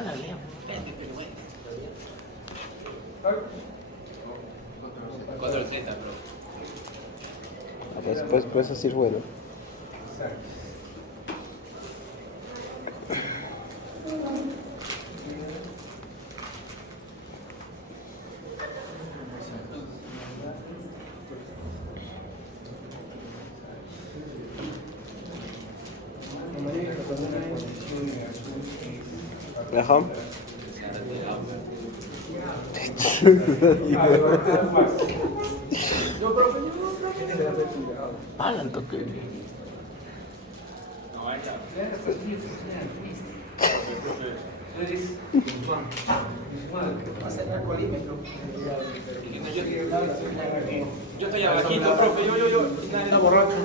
la lea, vende, pero bueno. Control Z, bro. Pues así es bueno. Ajá. Alan toque. No, ahí está. Yo estoy abajito, profe, yo. Está borracho.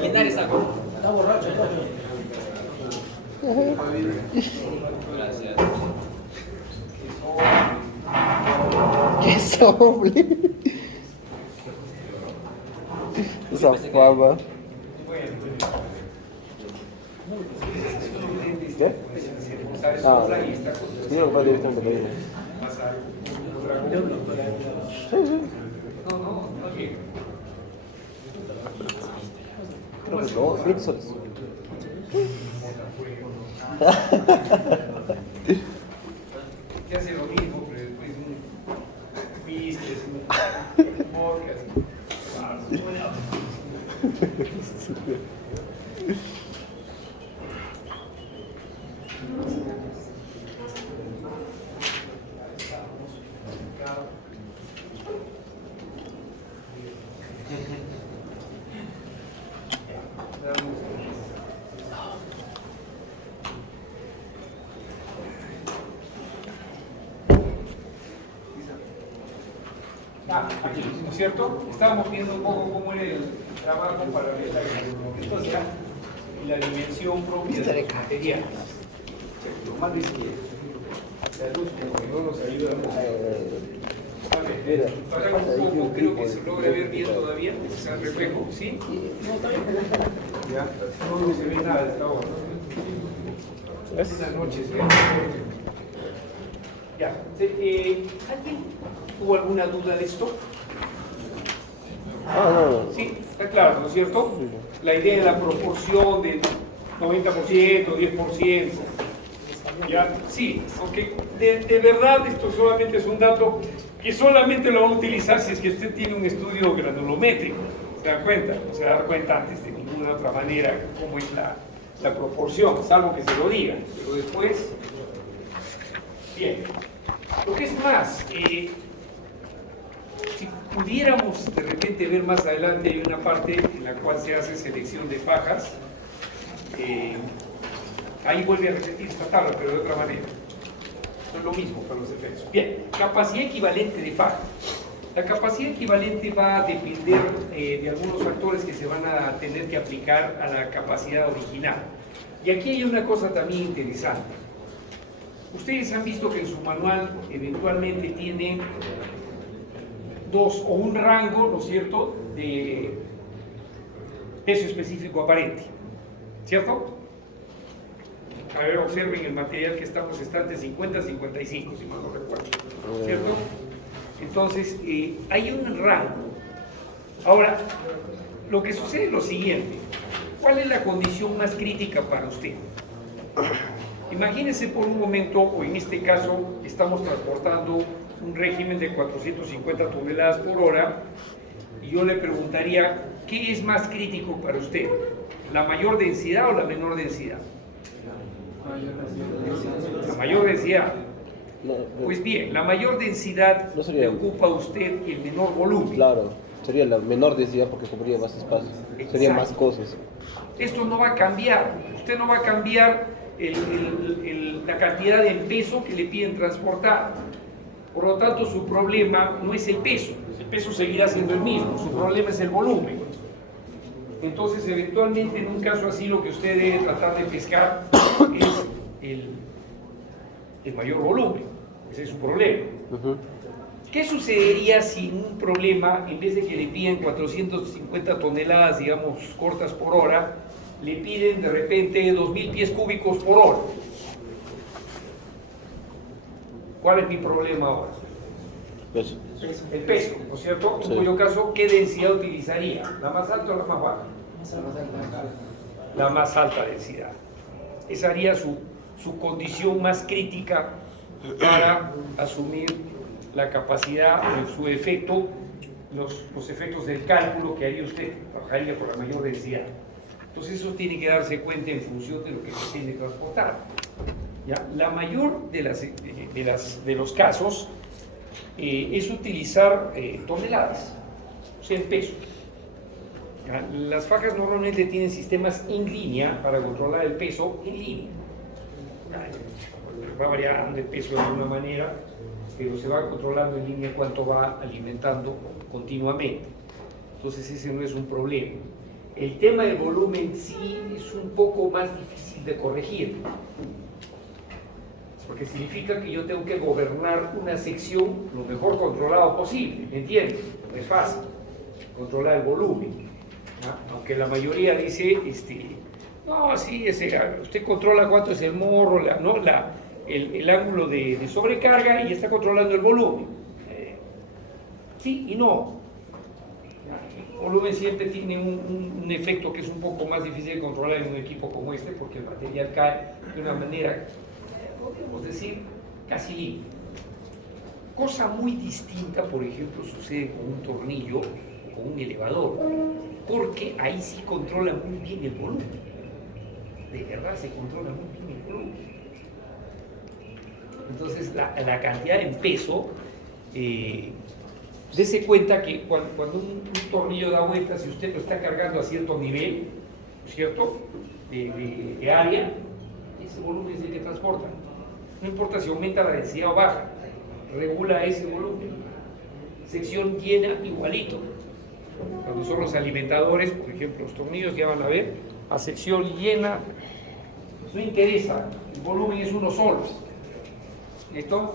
Quitar esa cosa. Está borracho, Gracias. ¡Qué sobre! Esa fama. ¿Qué? Ah, sí, lo va directamente a la Sí, sí. Creo que no, creo que soles. Que hace lo mismo, pero después un business, un podcast. Aquí, ¿no es cierto? Estábamos viendo un poco cómo era el trabajo para ver la dimensión propia de los materiales. Lo más de la luz como no nos ayuda mucho. Bajamos un poco, creo que se logra ver bien todavía, ese reflejo, ¿sí? Ya, no se ve nada de esta hora. Buenas noches. Ya, ¿alguien tuvo alguna duda de esto? No. Sí, está claro, ¿no es cierto? La idea de la proporción de 90%, 10%. Ya, sí, aunque de verdad esto solamente es un dato que solamente lo va a utilizar si es que usted tiene un estudio granulométrico. ¿Se da cuenta? No se da cuenta antes de ninguna otra manera cómo es la proporción, salvo que se lo diga. Pero después, bien. Lo que es más, si pudiéramos de repente ver más adelante, hay una parte en la cual se hace selección de fajas. Ahí vuelve a repetir esta tabla, pero de otra manera. No es lo mismo para los efectos. Bien, capacidad equivalente de faja. La capacidad equivalente va a depender de algunos factores que se van a tener que aplicar a la capacidad original. Y aquí hay una cosa también interesante. Ustedes han visto que en su manual eventualmente tiene dos o un rango, ¿no es cierto?, de peso específico aparente, ¿cierto? A ver, observen el material que estamos, está entre 50 y 55, si mal no recuerdo, ¿cierto? Entonces, hay un rango. Ahora, lo que sucede es lo siguiente. ¿Cuál es la condición más crítica para usted? Imagínense por un momento, o en este caso, estamos transportando un régimen de 450 toneladas por hora, y yo le preguntaría, ¿qué es más crítico para usted? ¿La mayor densidad o la menor densidad? La mayor densidad. Pues bien, la mayor densidad le ocupa a usted el menor volumen. Claro, sería la menor densidad porque cubriría más espacio. Sería más cosas. Esto no va a cambiar. Usted no va a cambiar la cantidad de peso que le piden transportar. Por lo tanto, su problema no es el peso seguirá siendo el mismo, su problema es el volumen. Entonces, eventualmente, en un caso así, lo que usted debe tratar de pescar es el mayor volumen. Ese es su problema. ¿Qué sucedería si un problema, en vez de que le piden 450 toneladas, digamos, cortas por hora, le piden de repente 2000 pies cúbicos por hora? ¿Cuál es mi problema ahora? Pues, El peso, ¿no es cierto? Sí. En cuyo caso, ¿qué densidad utilizaría? ¿La más alta o la más baja? La más alta densidad. Esa haría su condición más crítica para asumir la capacidad de su efecto, los efectos del cálculo que haría usted, trabajaría por la mayor densidad. Entonces eso tiene que darse cuenta en función de lo que se tiene que transportar. ¿Ya? La mayor de los casos es utilizar toneladas, o sea, en peso. ¿Ya? Las fajas normalmente tienen sistemas en línea para controlar el peso en línea. Va variando el peso de alguna manera, pero se va controlando en línea cuánto va alimentando continuamente. Entonces ese no es un problema. El tema del volumen sí es un poco más difícil de corregir, porque significa que yo tengo que gobernar una sección lo mejor controlado posible, ¿me entiendes? No es fácil controlar el volumen, ¿no? Aunque la mayoría dice, no, sí, usted controla cuánto es el morro, ¿no? el ángulo de sobrecarga y está controlando el volumen. Sí y no. El volumen siempre tiene un efecto que es un poco más difícil de controlar en un equipo como este, porque el material cae de una manera, podríamos decir, casi libre. Cosa muy distinta, por ejemplo, sucede con un tornillo o un elevador, porque ahí sí controla muy bien el volumen. De verdad se controla muy bien el volumen. Entonces, la cantidad en peso, dése cuenta que cuando un tornillo da vuelta, si usted lo está cargando a cierto nivel, ¿cierto?, de área, ese volumen es el que transporta. No importa si aumenta la densidad o baja, regula ese volumen. Sección llena igualito. Cuando son los alimentadores, por ejemplo, los tornillos, ya van a ver, a sección llena, no interesa, el volumen es uno solo. ¿Listo?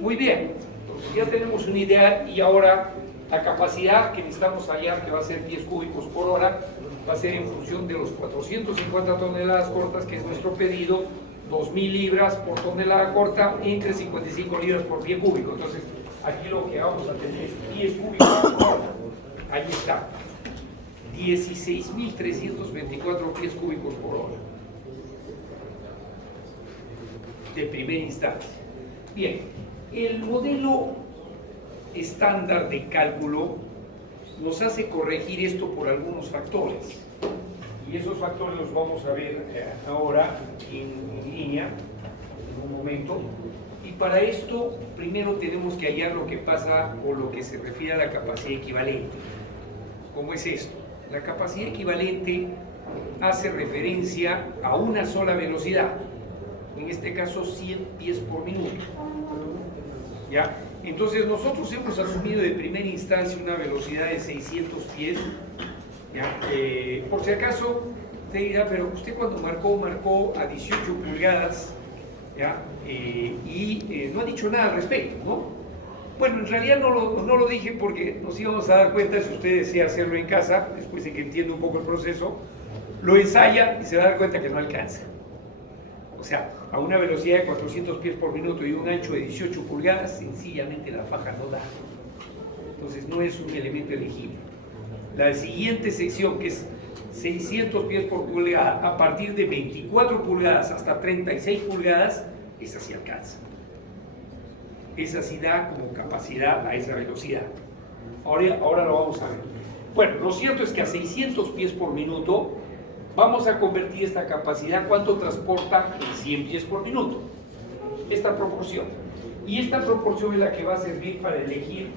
Muy bien. Entonces ya tenemos una idea y ahora la capacidad que necesitamos hallar, que va a ser 10 cúbicos por hora, va a ser en función de los 450 toneladas cortas, que es nuestro pedido, 2.000 libras por tonelada corta, entre 55 libras por pie cúbico. Entonces, aquí lo que vamos a tener es 10 cúbicos por hora. Ahí está. 16.324 pies cúbicos por hora. De primera instancia. Bien, el modelo estándar de cálculo nos hace corregir esto por algunos factores. Y esos factores los vamos a ver ahora en línea, en un momento. Y para esto, primero tenemos que hallar lo que pasa o lo que se refiere a la capacidad equivalente. ¿Cómo es esto? La capacidad equivalente hace referencia a una sola velocidad, en este caso 100 pies por minuto. ¿Ya? Entonces nosotros hemos asumido de primera instancia una velocidad de 600 pies. ¿Ya? Por si acaso, usted dirá, pero usted cuando marcó a 18 pulgadas, ¿ya? Y no ha dicho nada al respecto, ¿no? Bueno, en realidad no lo dije porque nos íbamos a dar cuenta, si usted desea hacerlo en casa, después de que entienda un poco el proceso, lo ensaya y se va a dar cuenta que no alcanza. O sea, a una velocidad de 400 pies por minuto y un ancho de 18 pulgadas, sencillamente la faja no da. Entonces no es un elemento elegible. La siguiente sección, que es 600 pies por pulgada, a partir de 24 pulgadas hasta 36 pulgadas, esa sí alcanza. Esa sí da como capacidad a esa velocidad. Ahora lo vamos a ver. Bueno, lo cierto es que a 600 pies por minuto vamos a convertir esta capacidad, ¿cuánto transporta en 100 pies por minuto? Esta proporción. Y esta proporción es la que va a servir para elegir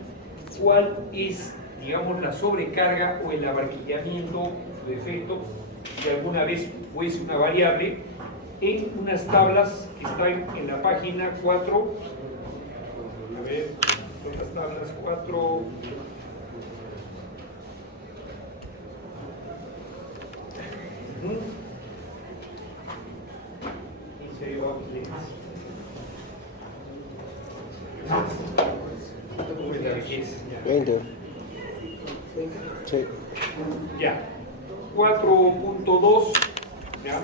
cuál es, digamos, la sobrecarga o el abarquillamiento de efecto, si alguna vez fuese una variable, en unas tablas que están en la página 4. A ver, son las tablas 4. ¿20? Sí. Ya. 4.2, ¿ya?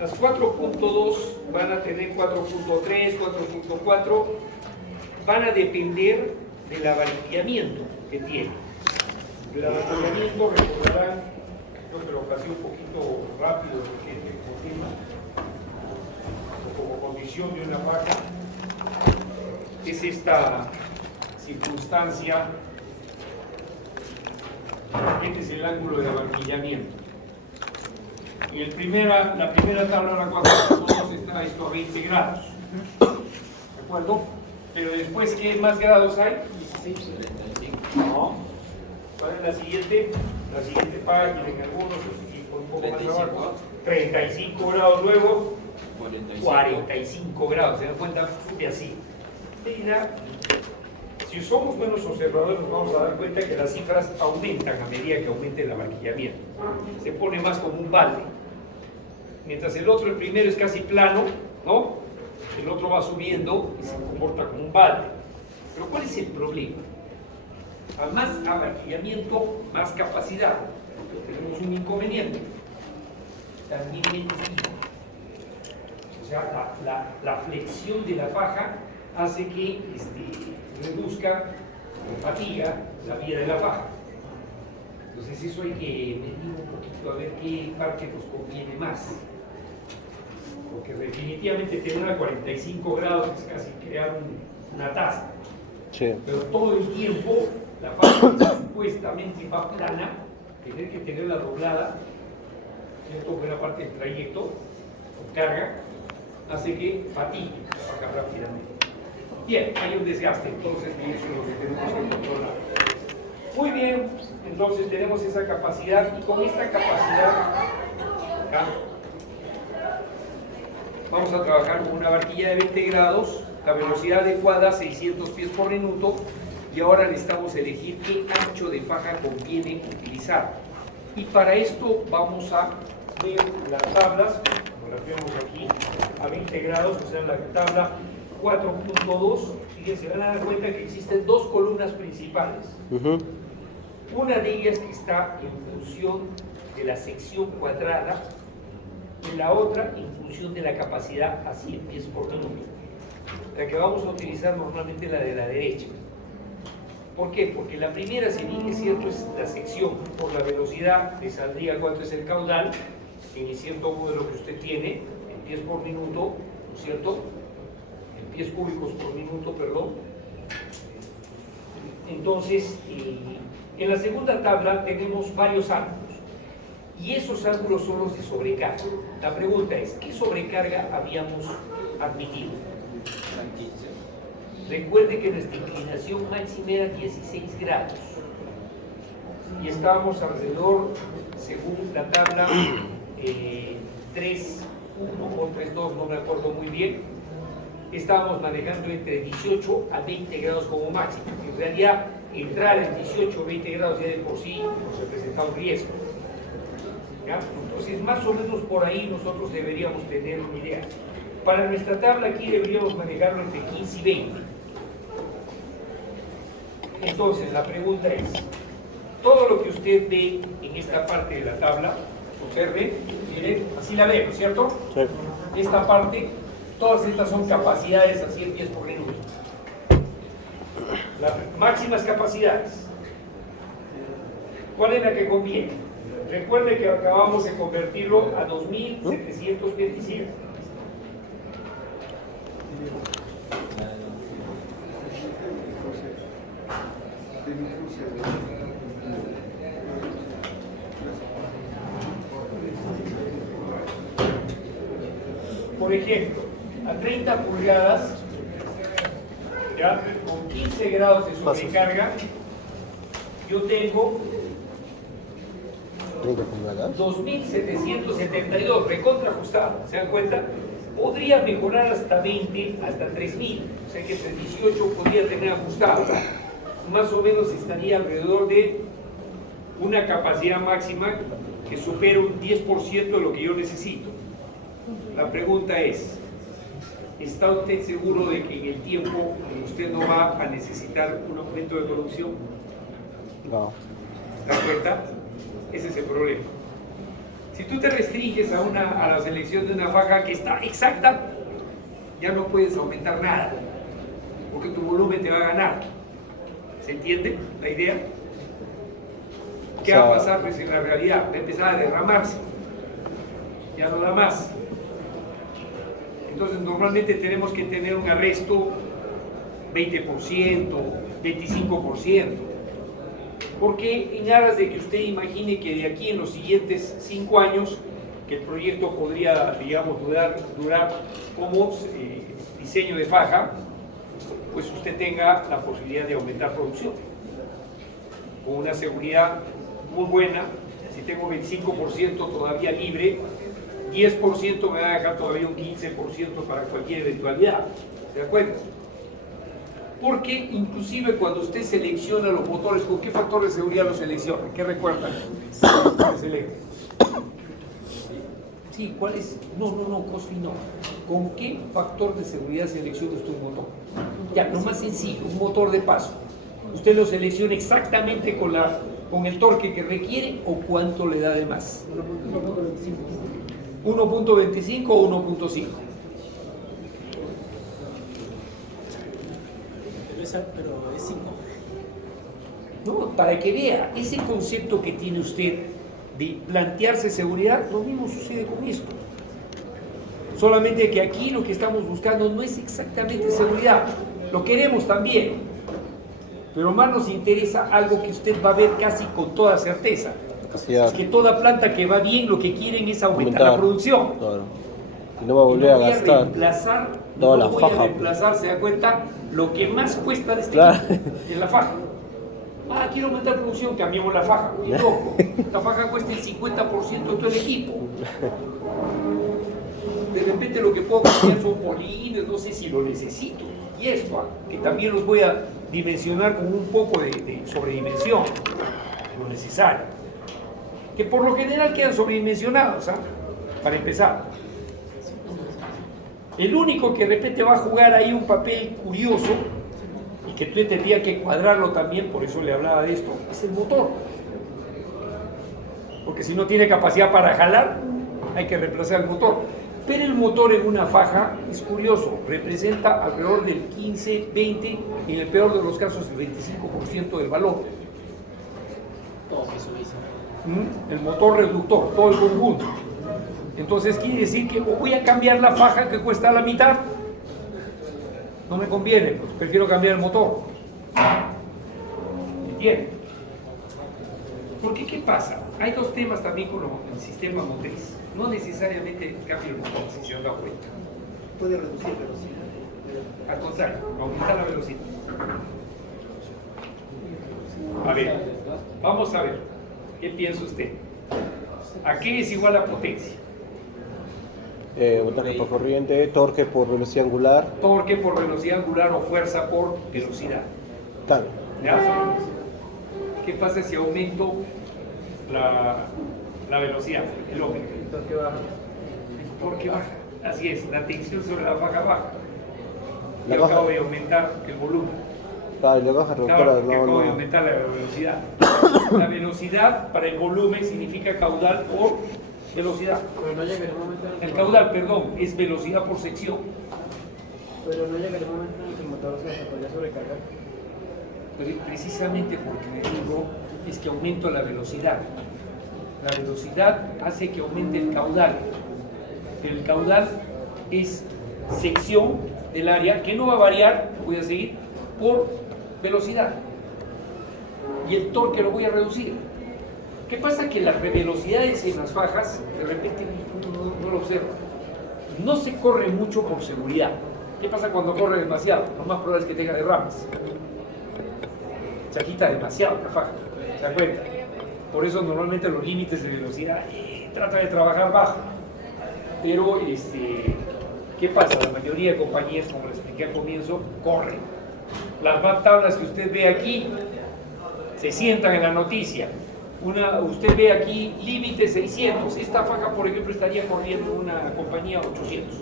Las 4.2 van a tener 4.3, 4.4, van a depender del avarillamiento que tiene. El avarillamiento, recordarán, creo que lo pasé un poquito rápido porque el tema, como condición de una faja, es esta circunstancia. Este es el ángulo de avarillamiento. En la primera tabla, la 4.2, está esto a 20 grados. ¿De acuerdo? Pero después, ¿qué más grados hay? 16 y 35. No. ¿Cuál es la siguiente? La siguiente página en algunos, y con un poco más 35. abajo. 35 grados luego. 45. 45 grados. ¿Se dan cuenta? Sube así. Mira, si somos buenos observadores, nos vamos a dar cuenta que las cifras aumentan a medida que aumente el amarillamiento. Se pone más como un balde. Mientras el otro, el primero, es casi plano, ¿no? El otro va subiendo y se comporta como un balde. Pero ¿cuál es el problema? A más amarillamiento, más capacidad. Pero tenemos un inconveniente. También lentitud. O sea, la flexión de la faja hace que reduzca, fatiga la vía de la faja. Entonces eso hay que medir un poquito a ver qué parte nos conviene más. Porque definitivamente tener a 45 grados es casi crear una taza. Sí. Pero todo el tiempo la faja que supuestamente va plana, tener que tenerla doblada, ¿cierto? Buena parte del trayecto, con carga, hace que fatigue la faja rápidamente. Bien, hay un desgaste, entonces eso es lo que tenemos que controlar. Muy bien, entonces tenemos esa capacidad y con esta capacidad acá, vamos a trabajar con una barquilla de 20 grados, la velocidad adecuada 600 pies por minuto y ahora necesitamos elegir qué ancho de faja conviene utilizar. Y para esto vamos a ver las tablas, como las vemos aquí, a 20 grados, o sea la tabla 4.2, fíjense, van a dar cuenta que existen dos columnas principales. Una de ellas que está en función de la sección cuadrada y la otra en función de la capacidad a 100 pies por minuto. La que vamos a utilizar normalmente es la de la derecha. ¿Por qué? Porque la primera, si bien es cierto, es la sección por la velocidad, le saldría cuánto es el caudal, en el cierto modo de lo que usted tiene, en pies por minuto, ¿no es cierto? En pies cúbicos por minuto, perdón. Entonces, en la segunda tabla tenemos varios ángulos y esos ángulos son los de sobrecarga. La pregunta es, ¿qué sobrecarga habíamos admitido? 15. Recuerde que nuestra inclinación máxima era 16 grados y estábamos alrededor, según la tabla 3.1 o 3.2, no me acuerdo muy bien, estábamos manejando entre 18 a 20 grados como máximo. En realidad, entrar en 18 o 20 grados ya de por sí nos representa un riesgo. ¿Ya? Entonces, más o menos por ahí nosotros deberíamos tener una idea. Para nuestra tabla aquí deberíamos manejarlo entre 15 y 20. Entonces, la pregunta es, todo lo que usted ve en esta parte de la tabla, observe, miren, así la vemos, ¿cierto? Sí. Esta parte, todas estas son capacidades a 100 pies por minuto. Las máximas capacidades. ¿Cuál es la que conviene? Recuerde que acabamos de convertirlo a 2.727. Por ejemplo, a 30 pulgadas, ya, con 15 grados de sobrecarga, yo tengo 30 pulgadas. 2.772, recontra ajustado, ¿se dan cuenta? Podría mejorar hasta 20, hasta 3.000, o sea que entre 18 podría tener ajustado. Más o menos estaría alrededor de una capacidad máxima que supera un 10% de lo que yo necesito. La pregunta es, ¿está usted seguro de que en el tiempo usted no va a necesitar un aumento de producción? No. ¿Se da cuenta? Ese es el problema. Si tú te restringes a la selección de una faja que está exacta, ya no puedes aumentar nada, porque tu volumen te va a ganar. ¿Se entiende la idea? ¿Qué va a pasar? Pues en la realidad va a empezar a derramarse, ya no da más. Entonces normalmente tenemos que tener un arresto 20%, 25%, porque en aras de que usted imagine que de aquí en los siguientes 5 años, que el proyecto podría, digamos, durar como diseño de faja, pues usted tenga la posibilidad de aumentar producción con una seguridad muy buena. Si tengo 25% todavía libre, 10% me va a dejar todavía un 15% para cualquier eventualidad. ¿Se da cuenta? Porque inclusive cuando usted selecciona los motores, ¿con qué factor de seguridad los selecciona? ¿Qué recuerdan? Sí, ¿cuál es? No, Cosfi, no. ¿Con qué factor de seguridad selecciona usted un motor? Ya, lo más sencillo, un motor de paso. ¿Usted lo selecciona exactamente con el torque que requiere o cuánto le da de más? 1.25 o 1.5. Pero es 5. No, para que vea ese concepto que tiene usted de plantearse seguridad, lo mismo sucede con esto. Solamente que aquí lo que estamos buscando no es exactamente seguridad, lo queremos también, pero más nos interesa algo que usted va a ver casi con toda certeza. Es que toda planta que va bien lo que quieren es aumentar la producción. Claro. Y no va a volver a gastar toda la faja. Reemplazar, se da cuenta, lo que más cuesta de este equipo es la faja. Ah, quiero aumentar producción, cambiamos la faja. Muy loco. La faja cuesta el 50% de todo el equipo. De repente lo que puedo cambiar son polines, no sé si lo necesito. Y esto, que también los voy a dimensionar con un poco de sobredimensión, lo necesario. Que por lo general quedan sobredimensionados, ¿ah? Para empezar. El único que de repente va a jugar ahí un papel curioso y que tú tendría que cuadrarlo también, por eso le hablaba de esto, es el motor. Porque si no tiene capacidad para jalar, hay que reemplazar el motor. Pero el motor en una faja es curioso, representa alrededor del 15, 20, y en el peor de los casos el 25% del valor. Todo eso dice. El motor reductor, todo el conjunto. Entonces quiere decir que o voy a cambiar la faja que cuesta la mitad, no me conviene, pues prefiero cambiar el motor. ¿Entienden? Porque ¿qué pasa? Hay dos temas también con el sistema motriz. No necesariamente cambia el motor, si se han dado cuenta. Puede reducir velocidad. Al contrario, aumentar la velocidad. A ver, vamos a ver. ¿Qué piensa usted? ¿A qué es igual la potencia? Voltaje por corriente, torque por velocidad angular. Torque por velocidad angular o fuerza por velocidad. Tal. ¿Ya? ¿Qué pasa si aumento la velocidad, el ómega? El torque baja. El torque baja. Así es, la tensión sobre la faja baja. La Yo baja. acabo de aumentar el volumen. Claro, la baja reductora, Claro, porque acabo de no. aumentar la velocidad. La velocidad para el volumen significa caudal por velocidad. Pero no llega el momento en El caudal, perdón, es velocidad por sección. Pero no llega el momento en que el motor se podría sobrecargar. Pero precisamente porque me digo es que aumento la velocidad. La velocidad hace que aumente el caudal. Pero el caudal es sección del área que no va a variar, voy a seguir, por velocidad. Y el torque lo voy a reducir. ¿Qué pasa? Que las velocidades en las fajas, de repente uno no lo observa. No se corre mucho por seguridad. ¿Qué pasa cuando corre demasiado? Lo más probable es que tenga derrames. Se agita demasiado la faja, ¿se dan cuenta? Por eso normalmente los límites de velocidad trata de trabajar bajo. Pero, ¿qué pasa? La mayoría de compañías, como les expliqué al comienzo, corren. Las más tablas que usted ve aquí se sientan en la noticia. Usted ve aquí límite 600. Esta faja, por ejemplo, estaría corriendo una compañía 800.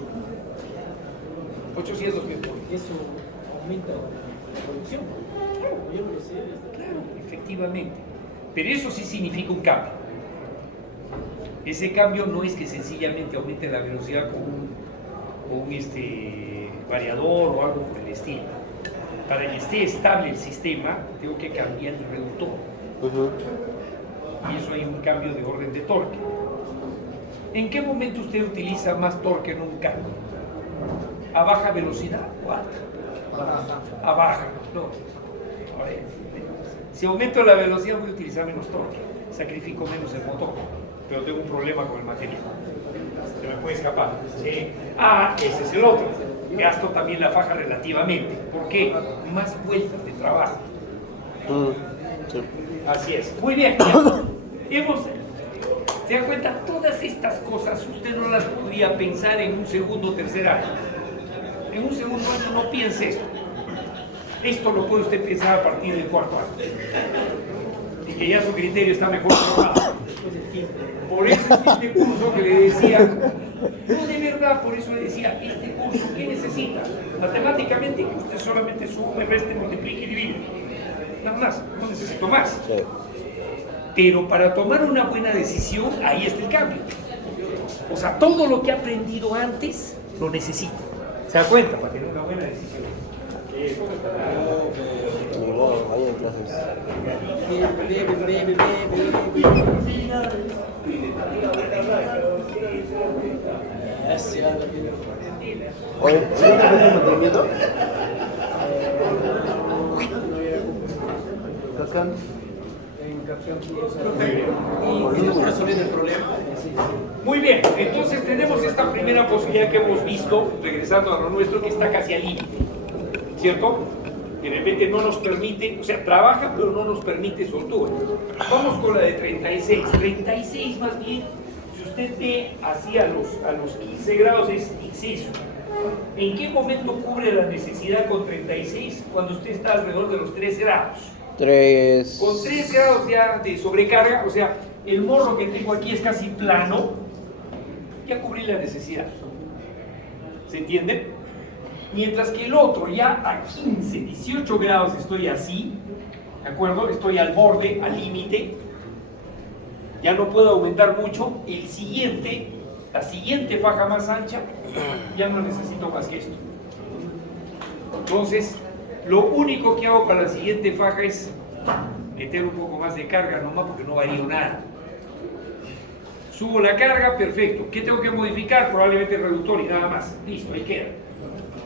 800 mil por. Eso aumenta la producción. Yo lo que sé es... Claro, efectivamente. Pero eso sí significa un cambio. Ese cambio no es que sencillamente aumente la velocidad con un variador o algo por el estilo. Para que esté estable el sistema, tengo que cambiar el reductor. Y eso hay un cambio de orden de torque. ¿En qué momento usted utiliza más torque en un carro? ¿A baja velocidad o alta? A baja. No. Ahora, si aumento la velocidad voy a utilizar menos torque, sacrifico menos el motor, pero tengo un problema con el material. Se me puede escapar. ¿Sí? Ese es el otro. Gasto también la faja relativamente. ¿Por qué? Más vueltas de trabajo. Sí. Así es. Muy bien. ¿Se dan cuenta? Todas estas cosas usted no las podría pensar en un segundo o tercer año. En un segundo año no piense esto. Esto lo puede usted pensar a partir del cuarto año. Y que ya su criterio está mejor formado. Por eso este curso que le decía, no de verdad, por eso le decía, este curso, ¿qué necesita? Matemáticamente, que usted solamente sume, reste, multiplique y divide. Nada más, no necesito más. Sí. Pero para tomar una buena decisión, ahí está el cambio. O sea, todo lo que ha aprendido antes, lo necesita. ¿Se da cuenta? Para tener una buena decisión. Ni modo, vayan clases. Oye, ¿sí no te ves el mantenimiento? ¿Cascan? Muy bien, entonces tenemos esta primera posibilidad que hemos visto, regresando a lo nuestro, que está casi al límite, ¿cierto? Que de repente no nos permite, o sea, trabaja pero no nos permite soltura. Vamos con la de 36. 36 más bien, si usted ve así a los 15 grados es exceso. ¿En qué momento cubre la necesidad con 36? Cuando usted está alrededor de los 3 grados. 3. Con 3 grados ya de sobrecarga, o sea, el morro que tengo aquí es casi plano, ya cubrí la necesidad. ¿Se entiende? Mientras que el otro ya a 15, 18 grados estoy así, ¿de acuerdo? Estoy al borde, al límite, ya no puedo aumentar mucho. El siguiente, la siguiente faja más ancha, ya no necesito más que esto. Entonces, lo único que hago para la siguiente faja es meter un poco más de carga nomás porque no varío nada. Subo la carga, perfecto. ¿Qué tengo que modificar? Probablemente el reductor y nada más. Listo, ahí queda.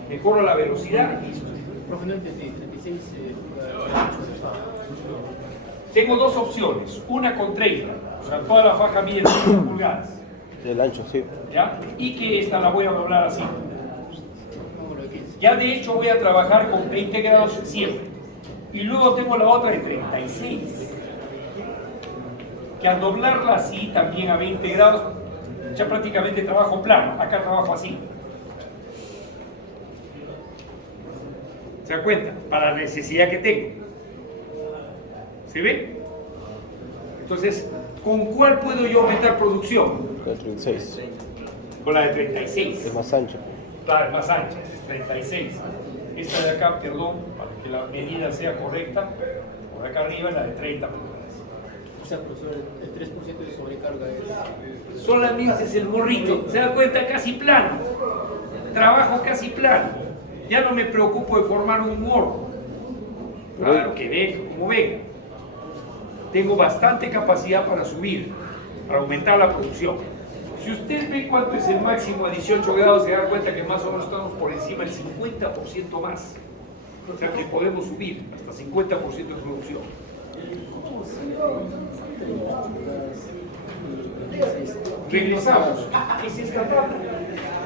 Mejoro la velocidad y listo. Profe, no entendí, 36 Tengo dos opciones. Una con 30, o sea, toda la faja mide 30 pulgadas. El ancho, sí. ¿Ya? Y que esta la voy a doblar así. Ya de hecho voy a trabajar con 20 grados siempre. Y luego tengo la otra de 36. Que al doblarla así, también a 20 grados, ya prácticamente trabajo plano. Acá trabajo así. ¿Se da cuenta? Para la necesidad que tengo. ¿Se ve? Entonces, ¿con cuál puedo yo aumentar producción? Con 36. Con la de 36. Es más ancho. Claro, es más ancha, es 36. Esta de acá, perdón, para que la medida sea correcta, por acá arriba es la de 30 pulgadas. O sea, profesor, el 3% de sobrecarga es... Solamente es el morrito, se da cuenta, casi plano. Trabajo casi plano. Ya no me preocupo de formar un morro. Claro que venga, como venga. Tengo bastante capacidad para subir, para aumentar la producción. Si usted ve cuánto es el máximo a 18 grados, se da cuenta que más o menos estamos por encima del 50% más. O sea que podemos subir hasta 50% de producción. Regresamos. Es esta tabla.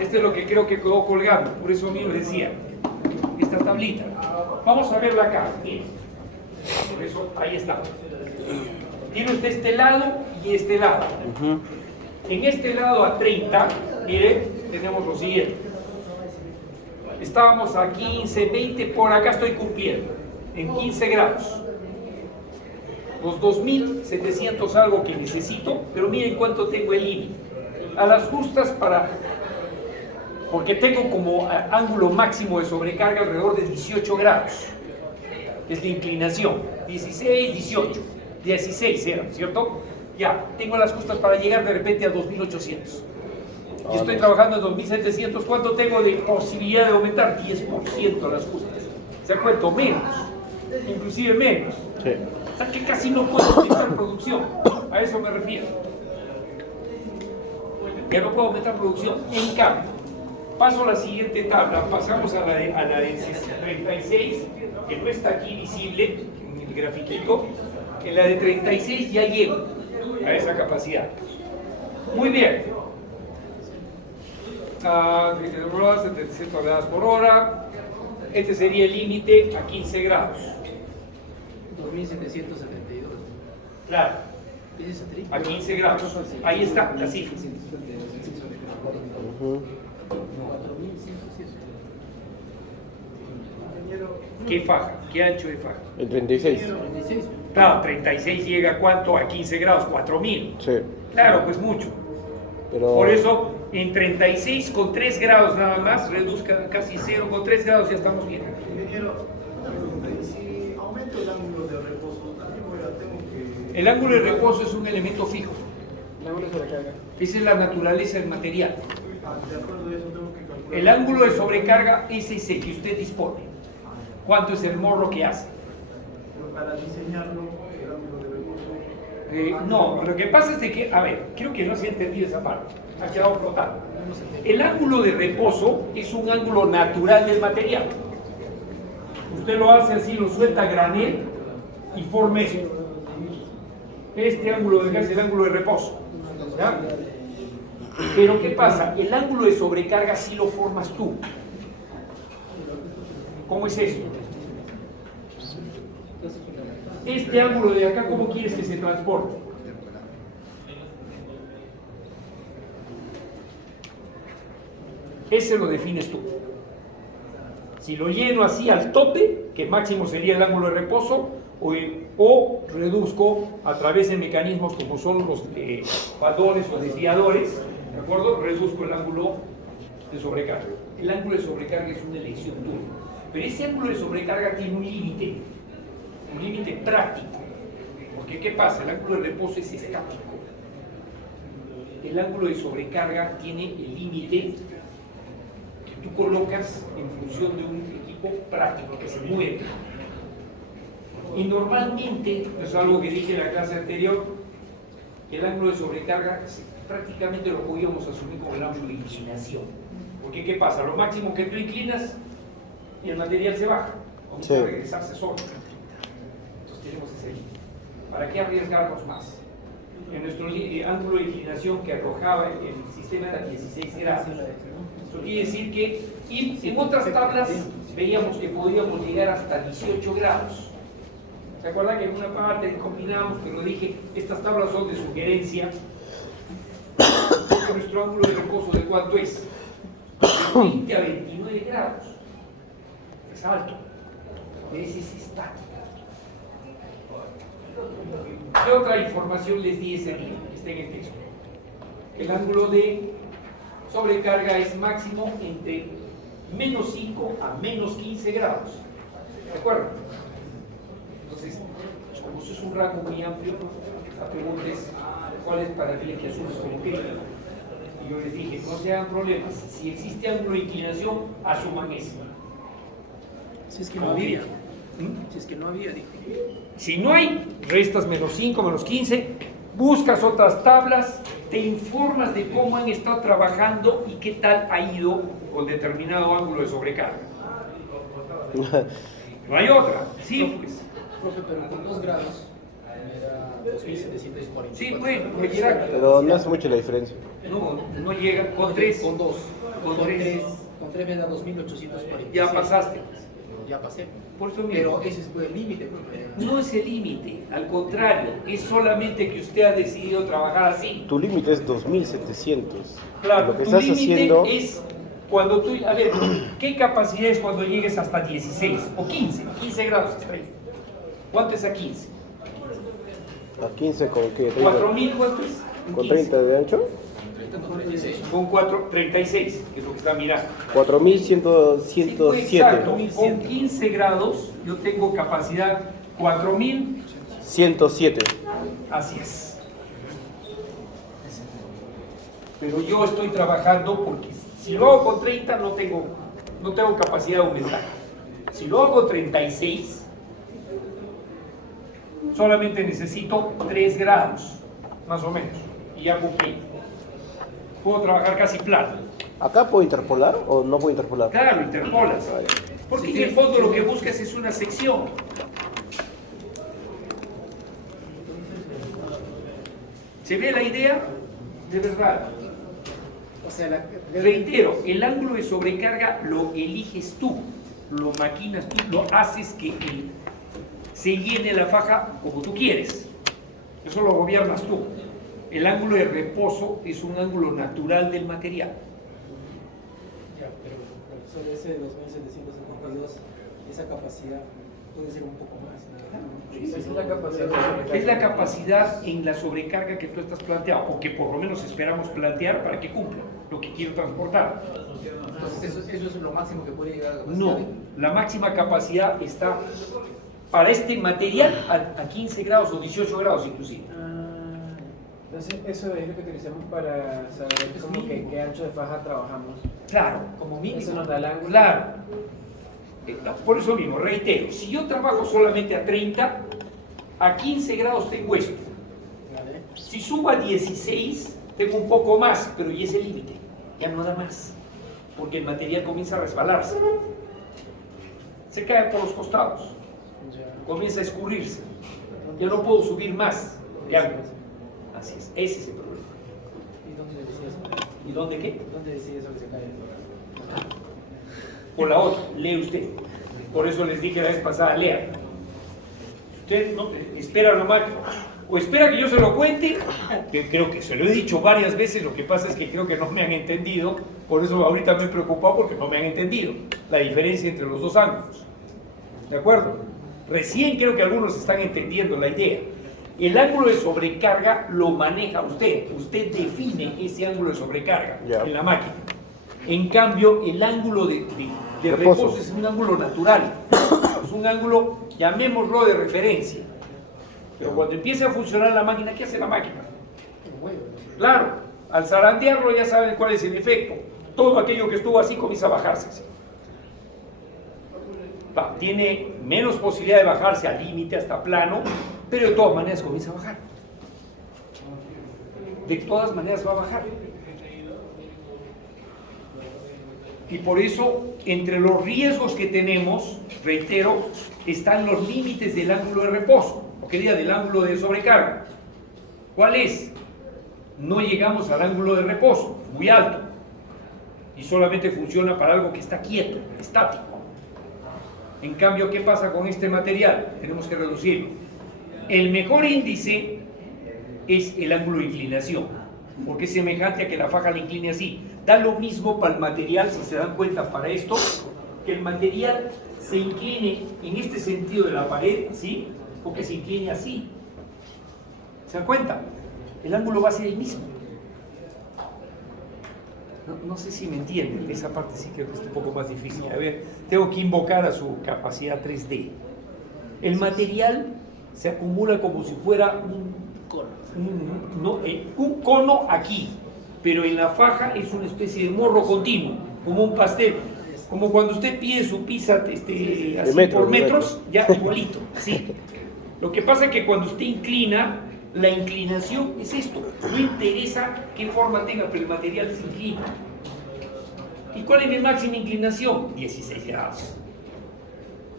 Este es lo que creo que quedó colgando. Por eso mismo les decía. Esta tablita. Vamos a verla acá. Miren. Por eso ahí está. Tiene usted este lado y este lado. En este lado a 30, mire, tenemos lo siguiente. Estábamos a 15, 20, por acá estoy cumpliendo, en 15 grados. Los 2700 algo que necesito, pero miren cuánto tengo el límite. A las justas porque tengo como ángulo máximo de sobrecarga alrededor de 18 grados. Es la inclinación, 16, 18, 16 era, ¿cierto? Ya, tengo las justas para llegar de repente a 2.800. Ah, Y estoy no. trabajando en 2.700. ¿Cuánto tengo de posibilidad de aumentar? 10% las justas. ¿Se da cuenta? Menos. Inclusive menos. Sí. O sea que casi no puedo aumentar producción. A eso me refiero. Ya no puedo aumentar producción. En cambio, paso a la siguiente tabla. Pasamos a la de 36, que no está aquí visible en el grafiquito. En la de 36 ya llego a esa capacidad. Muy bien. 77 toneladas por hora. Este sería el límite a 15 grados. 2772. Claro, ¿Qué es ese triple? a 15 grados. Ahí está la cifra. Ujú. 4107. ¿Qué faja? ¿Qué ancho de faja? El 36. 36. Claro, 36 llega a cuánto? A 15 grados, 4000. Sí. Claro, pues mucho. Pero... Por eso, en 36 con 3 grados nada más, reduzca casi 0, con 3 grados ya estamos bien. Ingeniero, y si aumento el ángulo de reposo, también tengo que... El ángulo de reposo es un elemento fijo. La bola sobrecarga. Esa es la naturaleza del material. De acuerdo a eso tengo que calcular... El ángulo de sobrecarga es ese que usted dispone. ¿Cuánto es el morro que hace? Pero para diseñarlo, el ángulo de reposo... No, lo que pasa es de que, a ver, creo que no se ha entendido esa parte. Ha quedado flotando. El ángulo de reposo es un ángulo natural del material. Usted lo hace así, lo suelta a granel y forma eso. Este ángulo de acá es el ángulo de reposo. ¿Ya? Pero ¿qué pasa? El ángulo de sobrecarga sí lo formas tú. ¿Cómo es eso? Este ángulo de acá, ¿cómo quieres que se transporte? Ese lo defines tú. Si lo lleno así al tope, que máximo sería el ángulo de reposo, o reduzco a través de mecanismos como son los faldones o desviadores, ¿de acuerdo? Reduzco el ángulo de sobrecarga. El ángulo de sobrecarga es una elección tuya. Pero ese ángulo de sobrecarga tiene un límite práctico. Porque ¿qué pasa? El ángulo de reposo es estático. El ángulo de sobrecarga tiene el límite que tú colocas en función de un equipo práctico que se mueve. Y normalmente, es algo que dije en la clase anterior, que el ángulo de sobrecarga prácticamente lo podíamos asumir como el ángulo de inclinación. Porque ¿qué pasa? Lo máximo que tú inclinas y el material se baja, comienza a regresarse solo. Entonces tenemos ese límite. ¿Para qué arriesgarnos más? En nuestro ángulo de inclinación que arrojaba el sistema era 16 grados. Esto quiere decir que, y en otras tablas veíamos que podíamos llegar hasta 18 grados. ¿Se acuerdan que en una parte combinamos, pero dije, estas tablas son de sugerencia? Porque nuestro ángulo de reposo, ¿de cuánto es? De 20 a 29 grados. Es alto. Ese es estática. ¿Qué otra información les di ese día? Está en el texto. El ángulo de sobrecarga es máximo entre menos 5 a menos 15 grados. ¿De acuerdo? Entonces, como eso es un rango muy amplio, la pregunta es, ¿cuál es para ti el que asumes como crítico? Y yo les dije, no se hagan problemas. Si existe ángulo de inclinación, asuman ese. Si es que no había. Si es que no había, dije. Si no hay, restas menos 5, menos 15, buscas otras tablas, te informas de cómo han estado trabajando y qué tal ha ido con determinado ángulo de sobrecarga. No hay otra. Sí, pues. Profe, pero con 2 grados me da 2740. Sí, bueno, exacto. Pero no hace mucho la diferencia. No llega. Con 3. Con 2. Con Con tres. 3 me da 2840. Ya pasaste. Ya pasé. Por eso mismo. Pero ese es el límite, profe. No es el límite, al contrario, es solamente que usted ha decidido trabajar así. Tu límite es 2700. Claro, Lo que tu estás límite haciendo... es cuando tú, a ver, ¿qué capacidad es cuando llegues hasta 16 o 15 grados estrella? ¿Cuánto es a 15? ¿A 15 con qué? 4.000, ¿cuánto es? ¿Con 30 de ancho? Con 36, que es lo que está mirando. 4107. Exacto, con 15 grados yo tengo capacidad 4.000, 107. así es. Pero yo estoy trabajando porque si lo hago con 30 no tengo capacidad de aumentar. Si lo hago con 36, solamente necesito 3 grados, más o menos, y ya cumplí. Puedo trabajar casi plano. ¿Acá puedo interpolar o no puedo interpolar? Claro, interpolas. Porque en el fondo lo que buscas es una sección. ¿Se ve la idea? De verdad. O sea, Reitero, el ángulo de sobrecarga lo eliges tú, lo maquinas tú, lo haces que se llene la faja como tú quieres. Eso lo gobiernas tú. El ángulo de reposo es un ángulo natural del material. Ya, pero profesor, ese de 2752, esa capacidad puede ser un poco más, ¿no? Esa es la capacidad. Es la capacidad en la sobrecarga que tú estás planteando, o que por lo menos esperamos plantear para que cumpla lo que quiero transportar. Entonces, eso es lo máximo que puede llegar a la capacidad. No, la máxima capacidad está para este material a 15 grados o 18 grados inclusive. Entonces, eso es lo que utilizamos para saber como que qué ancho de faja trabajamos. Claro, Como mínimo. Eso nos da el ángulo. claro. Por eso mismo, reitero, si yo trabajo solamente a 30, a 15 grados tengo esto. ¿Vale? Si subo a 16, tengo un poco más, pero ya es el límite, ya no da más, porque el material comienza a resbalarse. Se cae por los costados, Ya. comienza a escurrirse, ya no puedo subir más. Ya. Así es, ese es el problema. ¿Y dónde decía eso? ¿Y dónde qué? ¿Dónde decía eso que se cae? Por la otra, lee usted. Por eso les dije la vez pasada, lea. Usted no espera nomás, o espera que yo se lo cuente, que creo que se lo he dicho varias veces, lo que pasa es que creo que no me han entendido, por eso ahorita me he preocupado porque no me han entendido la diferencia entre los dos ángulos. ¿De acuerdo? Recién creo que algunos están entendiendo la idea. El ángulo de sobrecarga lo maneja usted. Usted define ese ángulo de sobrecarga en la máquina. En cambio, el ángulo de reposo es un ángulo natural. Es un ángulo, llamémoslo de referencia. Pero cuando empieza a funcionar la máquina, ¿qué hace la máquina? Claro, al zarandearlo ya saben cuál es el efecto. Todo aquello que estuvo así comienza a bajarse. Tiene menos posibilidad de bajarse al límite, hasta plano, pero de todas maneras comienza a bajar. De todas maneras va a bajar. Y por eso, entre los riesgos que tenemos, reitero, están los límites del ángulo de reposo, o que diga del ángulo de sobrecarga. ¿Cuál es? No llegamos al ángulo de reposo, muy alto, y solamente funciona para algo que está quieto, estático. En cambio, ¿qué pasa con este material? Tenemos que reducirlo. El mejor índice es el ángulo de inclinación, porque es semejante a que la faja la incline así. Da lo mismo para el material, si se dan cuenta para esto, que el material se incline en este sentido de la pared, ¿sí? O que se incline así. ¿Se dan cuenta? El ángulo va a ser el mismo. No sé si me entienden, esa parte sí creo que es un poco más difícil. A ver, tengo que invocar a su capacidad 3D. El material se acumula como si fuera un cono aquí, pero en la faja es una especie de morro continuo, como un pastel. Como cuando usted pide su pizza así por metros, ya igualito, así. Lo que pasa es que cuando usted inclina, la inclinación es esto. No interesa qué forma tenga, pero el material se inclina. ¿Y cuál es mi máxima inclinación? 16 grados.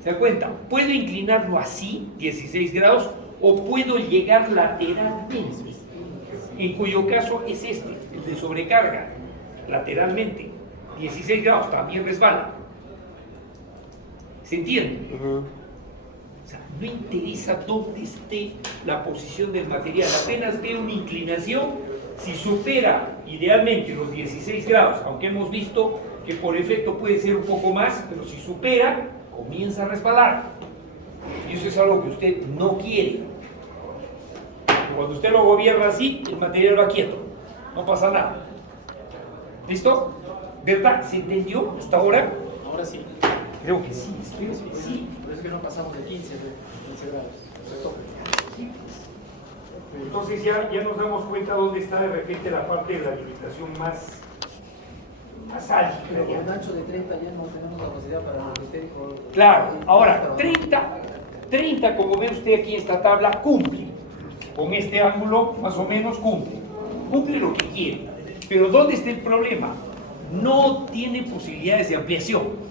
¿Se da cuenta? Puedo inclinarlo así, 16 grados, o puedo llegar lateralmente, en cuyo caso es este, el de sobrecarga, lateralmente. 16 grados, también resbala. ¿Se entiende? O sea, no interesa dónde esté la posición del material, apenas ve una inclinación. Si supera idealmente los 16 grados, aunque hemos visto que por efecto puede ser un poco más, pero si supera, comienza a resbalar. Y eso es algo que usted no quiere. Cuando usted lo gobierna así, el material va quieto, no pasa nada. ¿Listo? ¿Verdad? ¿Se entendió hasta ahora? Ahora sí. Creo que sí, espero que sí. Por eso que no pasamos de 15 grados. Sí. Entonces ya nos damos cuenta dónde está de repente la parte de la limitación más álgida. Pero con ya. un ancho de 30 ya no tenemos capacidad para el esférico. Claro, ahora 30 como ve usted aquí en esta tabla cumple. Con este ángulo más o menos cumple lo que quiere. Pero ¿dónde está el problema? No tiene posibilidades de ampliación.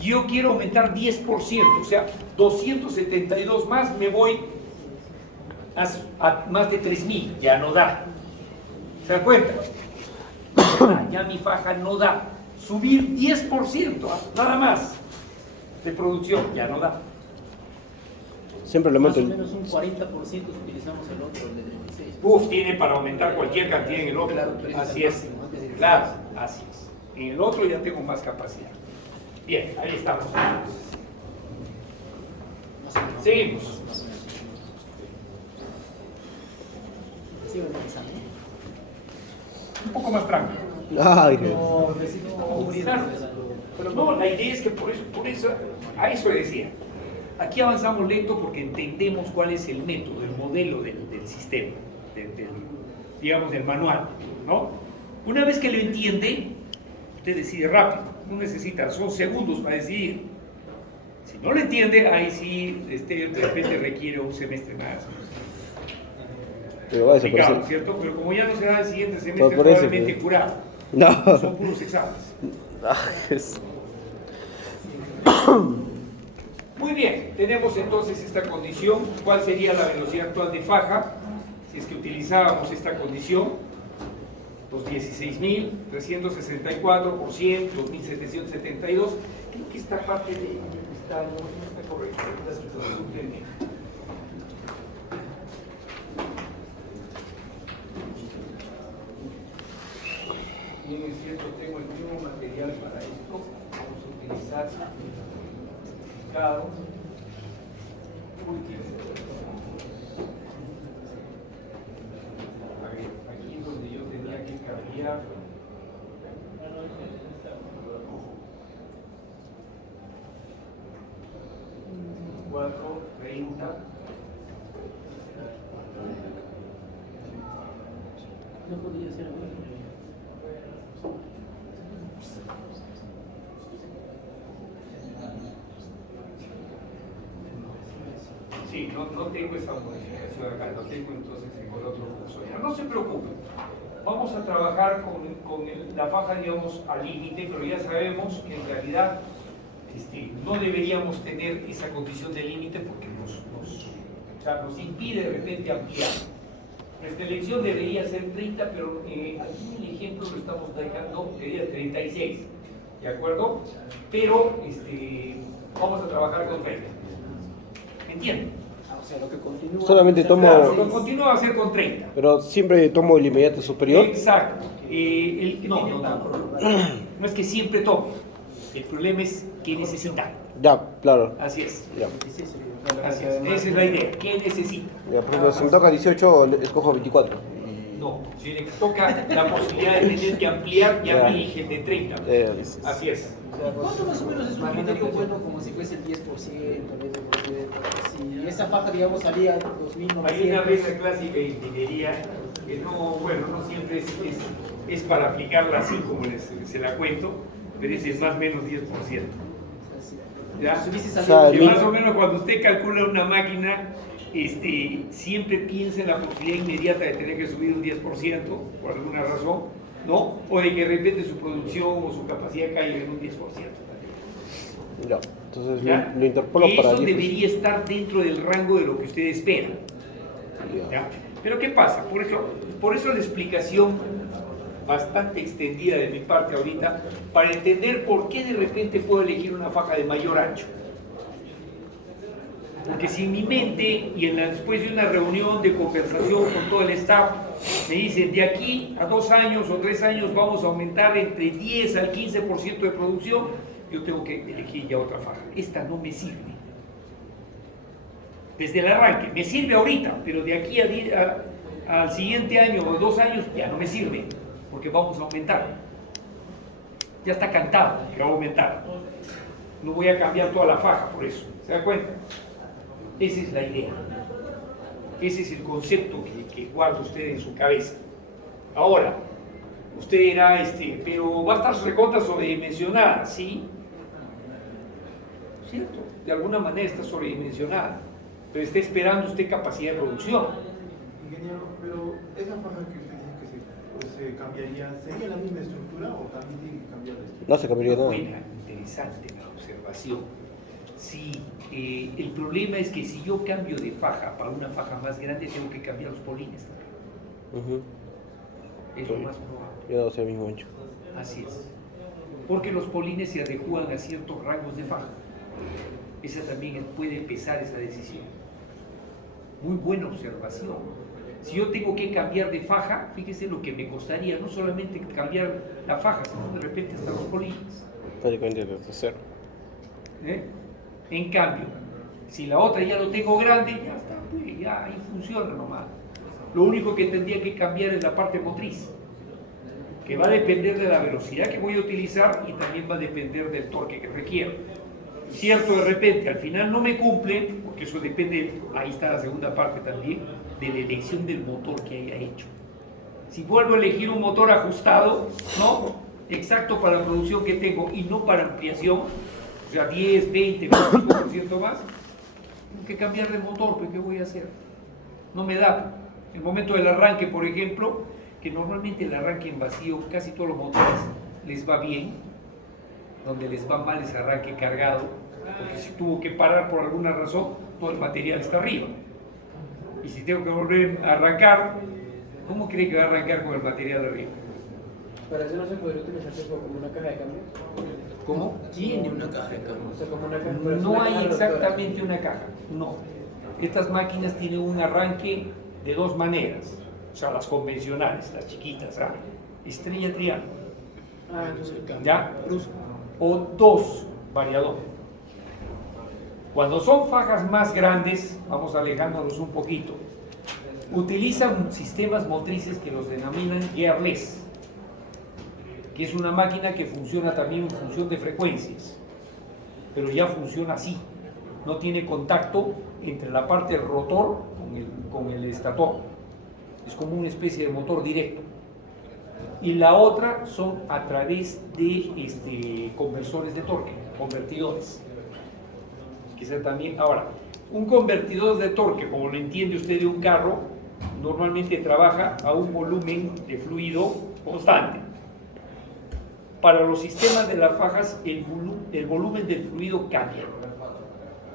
Yo quiero aumentar 10%, o sea, 272 más, me voy a más de 3.000, ya no da. ¿Se dan cuenta? Ya mi faja no da. Subir 10%, nada más, de producción, ya no da. Siempre le Más meto o el... menos un 40% utilizamos el otro, el de 36. Uf, tiene para aumentar cualquier cantidad en el otro. Claro, pero ese Así es es. el máximo, antes de Claro, así es. En el otro ya tengo más capacidad. Bien, ahí estamos. Más o menos. Seguimos. Más o menos. Sigo analizando. Un poco más tranquilo. Ay, No, necesito cubrir Claro. Pero no, la idea es que por eso, a eso decía. Aquí avanzamos lento porque entendemos cuál es el método, el modelo del sistema, digamos, del manual, ¿no? Una vez que lo entiende, usted decide rápido, no necesita, son segundos para decidir. Si no lo entiende, ahí sí, de repente requiere un semestre más. pero vaya, Complicado, parece... ¿cierto? Pero como ya no será el siguiente semestre, Por eso, probablemente pues. curado. No. Son puros exámenes. Es... Muy bien, tenemos entonces esta condición. ¿Cuál sería la velocidad actual de faja? Si es que utilizábamos esta condición, los 16.364 por 100, 2.772. Creo que esta parte no está correcta. Bien, es cierto, tengo el mismo material para esto. Vamos a utilizar cada último. A ver, aquí es donde yo tenía que cambiar. Cuatro, 30. No podría ser algo. Sí, no tengo esa modificación acá, lo tengo entonces con otro curso. Ya, no se preocupen, vamos a trabajar con la faja, digamos, al límite, pero ya sabemos que en realidad no deberíamos tener esa condición de límite porque nos impide de repente ampliar. Nuestra elección debería ser 30, pero aquí en el ejemplo lo estamos dejando, sería 36, ¿de acuerdo? Pero vamos a trabajar con 30. ¿Me entienden? O sea, lo que continúa. Solamente tomo... Claro, lo que continúa a ser con 30. Pero siempre tomo el inmediato superior. Exacto. No es que siempre tome. El problema es que necesita. Ya, claro. Así es. Ya. Así es. Esa es la idea. ¿Qué necesita? Ya, por ejemplo, si me toca 18, escojo 24. No. Si le toca la posibilidad de tener que ampliar, ya me elige el de 30. Así es. ¿Cuánto más o menos es un criterio bueno como si fuese el 10%, el 20%? Si esa faja, digamos, salía 2.900. Hay una regla clásica de ingeniería que no siempre es para aplicarla así como se la cuento, pero es más o menos 10%. ¿Ya? Si O sea, Que más o menos cuando usted calcula una máquina, siempre piensa en la posibilidad inmediata de tener que subir un 10% por alguna razón, ¿no? O de que de repente su producción o su capacidad caiga en un 10%. Ya. Entonces ¿Ya? lo interpolo Y para eso 10%. debería estar dentro del rango de lo que usted espera. Ya. ¿Ya? Pero ¿qué pasa? Por eso la explicación bastante extendida de mi parte ahorita, para entender por qué de repente puedo elegir una faja de mayor ancho. Porque si en mi mente y después de una reunión de conversación con todo el staff me dicen de aquí a 2 años o 3 años vamos a aumentar entre 10 al 15% de producción, yo tengo que elegir ya otra faja. Esta no me sirve. Desde el arranque, me sirve ahorita, pero de aquí al siguiente año o 2 años ya no me sirve, porque vamos a aumentar. Ya está cantado que va a aumentar. No voy a cambiar toda la faja por eso. ¿Se da cuenta? Esa es la idea. Ese es el concepto que guarda usted en su cabeza. Ahora, usted dirá, pero va a estar recontra sobredimensionada, ¿sí? ¿Cierto? De alguna manera está sobredimensionada, pero está esperando usted capacidad de producción. Ingeniero, pero esa faja que usted dice que se cambiaría, ¿sería la misma estructura o también tiene que cambiar la estructura? No se cambiaría nada. Buena, interesante la observación. Sí, el problema es que si yo cambio de faja para una faja más grande, tengo que cambiar los polines también. Es lo más probable. Ya va a ser el mismo ancho. Así es. Porque los polines se adecúan a ciertos rangos de faja. Esa también puede pesar esa decisión. Muy buena observación. Si yo tengo que cambiar de faja, fíjese lo que me costaría, no solamente cambiar la faja, sino de repente hasta los polines. Prácticamente desde cero. En cambio, si la otra ya lo tengo grande, ya está, pues ya ahí funciona nomás. Lo único que tendría que cambiar es la parte motriz, que va a depender de la velocidad que voy a utilizar y también va a depender del torque que requiero. Cierto, de repente, al final no me cumple, porque eso depende, ahí está la segunda parte también, de la elección del motor que haya hecho. Si vuelvo a elegir un motor ajustado, ¿no? Exacto para la producción que tengo y no para ampliación, o sea, 10, 20, 25% más, tengo que cambiar de motor, pues ¿qué voy a hacer? No me da. El momento del arranque, por ejemplo, que normalmente el arranque en vacío, casi todos los motores les va bien, donde les va mal es arranque cargado, porque si tuvo que parar por alguna razón, todo el material está arriba. Y si tengo que volver a arrancar, ¿cómo cree que va a arrancar con el material arriba? Para eso no se podría utilizar tipo como una caja de cambios. ¿Cómo? Tiene una caja de cambios. O sea, como una caja, pero es No una hay caja exactamente una caja, no. Estas máquinas tienen un arranque de dos maneras, o sea, las convencionales, las chiquitas, ¿ah? Estrella triángulo, Ah, entonces ¿ya? O dos variador. Cuando son fajas más grandes, vamos alejándonos un poquito, utilizan sistemas motrices que los denominan gearless, que es una máquina que funciona también en función de frecuencias, pero ya funciona así, no tiene contacto entre la parte del rotor con el estator, es como una especie de motor directo. Y la otra son a través de conversores de torque, convertidores. Quizá también, ahora, un convertidor de torque, como lo entiende usted de un carro, normalmente trabaja a un volumen de fluido constante. Para los sistemas de las fajas, el volumen del fluido cambia.